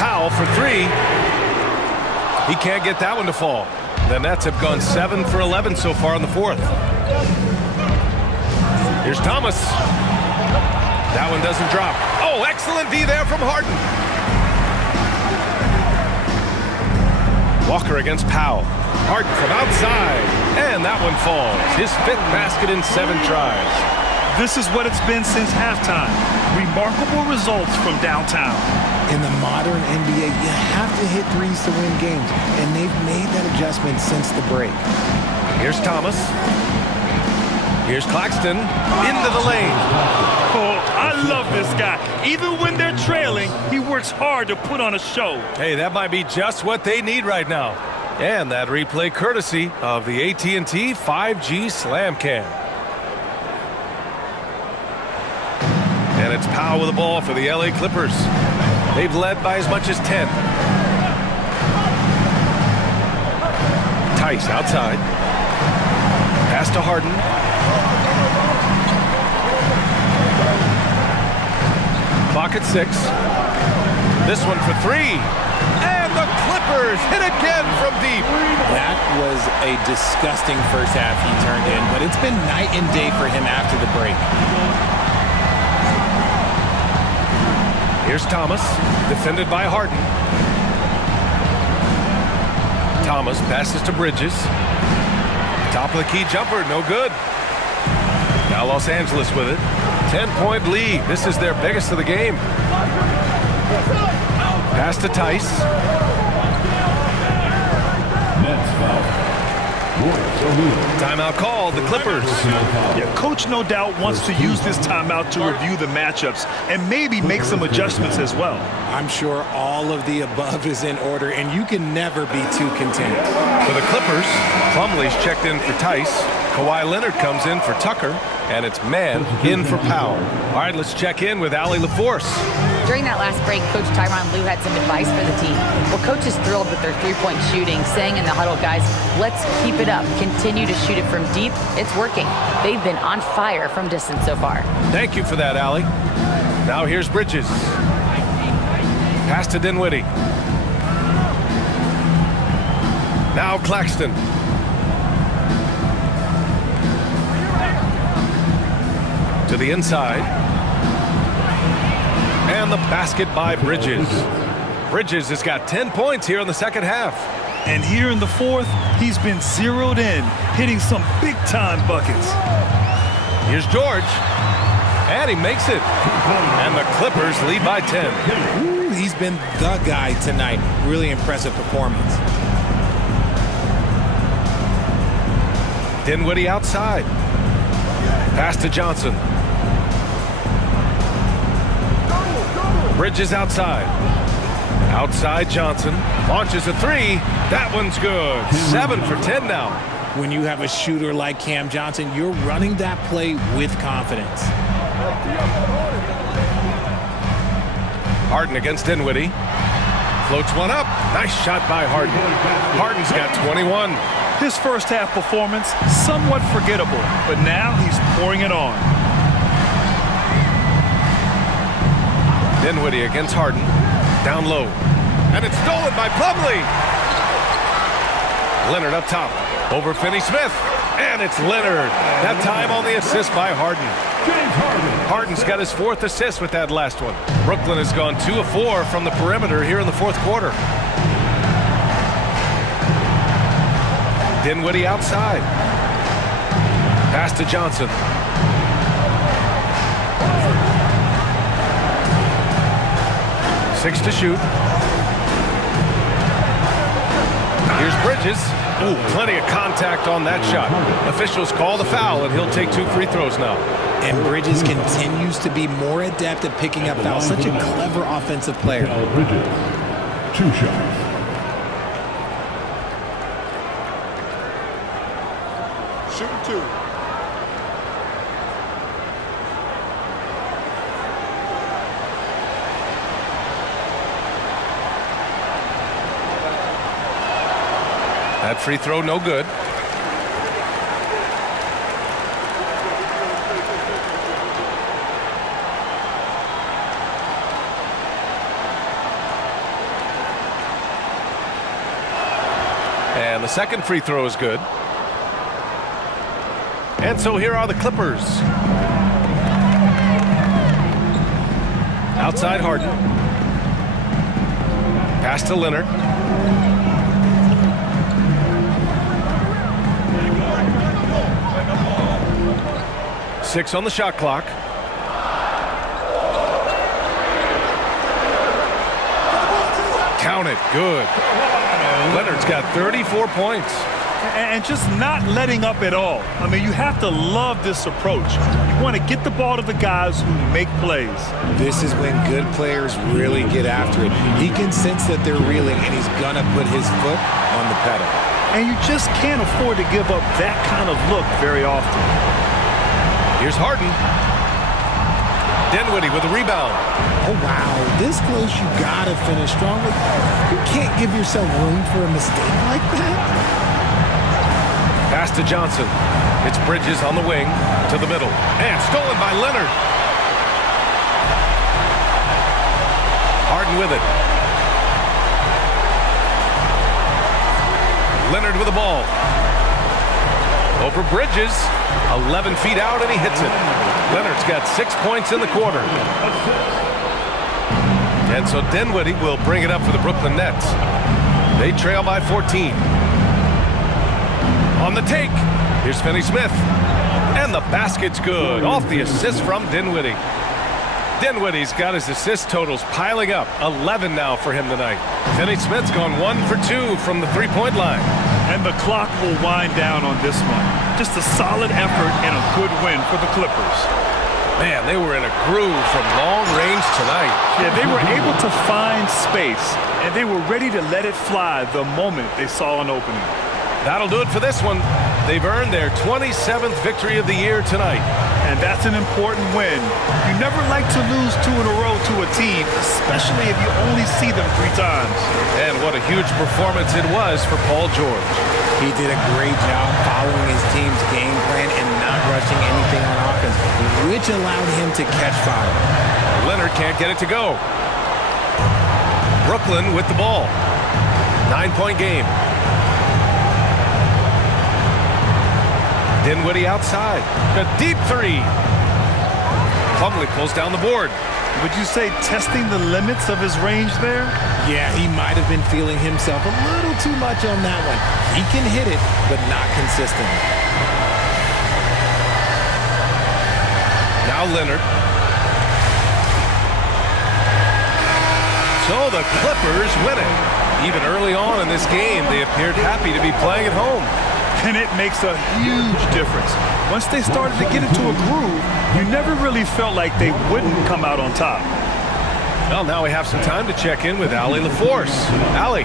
Powell for 3. He can't get that one to fall. The Nets have gone 7 for 11 so far in the 4th. Here's Thomas. That one doesn't drop. Oh, excellent D there from Harden. Walker against Powell. Harden from outside. And that one falls. His 5th basket in 7 tries. This is what it's been since halftime. Remarkable results from downtown. In the modern NBA, you have to hit threes to win games, and they've made that adjustment since the break. Here's Thomas. Here's Claxton into the lane. Oh, I love this guy. Even when they're trailing, he works hard to put on a show. Hey, that might be just what they need right now. And that replay courtesy of the AT&T 5G Slam Cam. And it's Powell with the ball for the LA Clippers. They've led by as much as 10. Tice outside. Pass to Harden. Clock at 6. This one for 3. And the Clippers hit again from deep. That was a disgusting first half he turned in, but it's been night and day for him after the break. Here's Thomas, defended by Harden. Thomas passes to Bridges. Top of the key jumper, no good. Now Los Angeles with it. 10-point lead. This is their biggest of the game. Pass to Tice. Nets foul. Timeout called, the Clippers. Yeah, coach no doubt wants to use this timeout to review the matchups and maybe make some adjustments as well. I'm sure all of the above is in order, and you can never be too content. For the Clippers, Plumlee's checked in for Tice. Kawhi Leonard comes in for Tucker, and it's man in for Powell. All right, let's check in with Allie LaForce. During that last break, Coach Tyronn Lue had some advice for the team. Well, Coach is thrilled with their three-point shooting, saying in the huddle, guys, let's keep it up. Continue to shoot it from deep. It's working. They've been on fire from distance so far. Thank you for that, Allie. Now here's Bridges. Pass to Dinwiddie. Now Claxton. To the inside. And the basket by Bridges. Bridges has got 10 points here in the second half. And here in the 4th, he's been zeroed in, hitting some big-time buckets. Here's George. And he makes it. And the Clippers lead by 10. Ooh, he's been the guy tonight. Really impressive performance. Dinwiddie outside. Pass to Johnson. Bridges outside. Outside Johnson launches a three. That one's good. 7 for 10 now. When you have a shooter like Cam Johnson, you're running that play with confidence. Harden against Dinwiddie. Floats one up. Nice shot by Harden. Harden's got 21. His first half performance, somewhat forgettable, but now he's pouring it on. Dinwiddie against Harden. Down low. And it's stolen by Plumlee. Leonard up top. Over Finney-Smith. And it's Leonard. That time on the assist by Harden. Harden's got his 4th assist with that last one. Brooklyn has gone 2 of 4 from the perimeter here in the 4th quarter. Dinwiddie outside. Pass to Johnson. Six to shoot. Here's Bridges. Ooh, plenty of contact on that shot. Officials call the foul, and he'll take 2 free throws now. And Bridges continues to be more adept at picking up fouls. Such a clever offensive player. Bridges, 2 shots. Shooting 2. That free throw no good. And the second free throw is good. And so here are the Clippers. Outside Harden. Pass to Leonard. Six on the shot clock. Count it. Good. Leonard's got 34 points. And just not letting up at all. I mean, you have to love this approach. You want to get the ball to the guys who make plays. This is when good players really get after it. He can sense that they're reeling, and he's going to put his foot on the pedal. And you just can't afford to give up that kind of look very often. Here's Harden. Dinwiddie with a rebound. Oh, wow. This close, you got to finish strong. You can't give yourself room for a mistake like that. Pass to Johnson. It's Bridges on the wing to the middle. And stolen by Leonard. Harden with it. Leonard with the ball. Over Bridges. 11 feet out, and he hits it. Leonard's got 6 points in the quarter. And so Dinwiddie will bring it up for the Brooklyn Nets. They trail by 14. On the take, here's Finney-Smith. And the basket's good. Off the assist from Dinwiddie. Dinwiddie's got his assist totals piling up. 11 now for him tonight. Finney-Smith's gone 1 for 2 from the three-point line. And the clock will wind down on this one. Just a solid effort and a good win for the Clippers. Man, they were in a groove from long range tonight. Yeah, they were able to find space, and they were ready to let it fly the moment they saw an opening. That'll do it for this one. They've earned their 27th victory of the year tonight. And that's an important win. You never like to lose 2 in a row to a team, especially if you only see them 3 times. And what a huge performance it was for Paul George. He did a great job following his team's game plan and not rushing anything on offense, which allowed him to catch fire. Leonard can't get it to go. Brooklyn with the ball. 9-point game. Dinwiddie outside. A deep three. Plumlee pulls down the board. Would you say testing the limits of his range there? Yeah, he might have been feeling himself a little too much on that one. He can hit it, but not consistently. Now Leonard. So the Clippers win it. Even early on in this game, they appeared happy to be playing at home. And it makes a huge difference. Once they started to get into a groove, you never really felt like they wouldn't come out on top. Well, now we have some time to check in with Allie LaForce. Allie.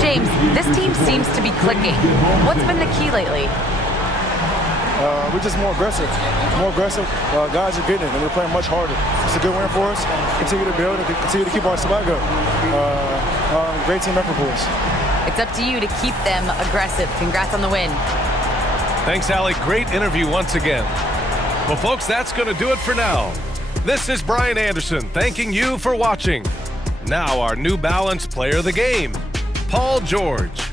James, this team seems to be clicking. What's been the key lately? We're just more aggressive. Guys are getting it, and we're playing much harder. It's a good win for us. Continue to build and continue to keep our swag up. Great team effort for us. It's up to you to keep them aggressive. Congrats on the win. Thanks, Allie. Great interview once again. Well, folks, that's going to do it for now. This is Brian Anderson thanking you for watching. Now our New Balance player of the game, Paul George.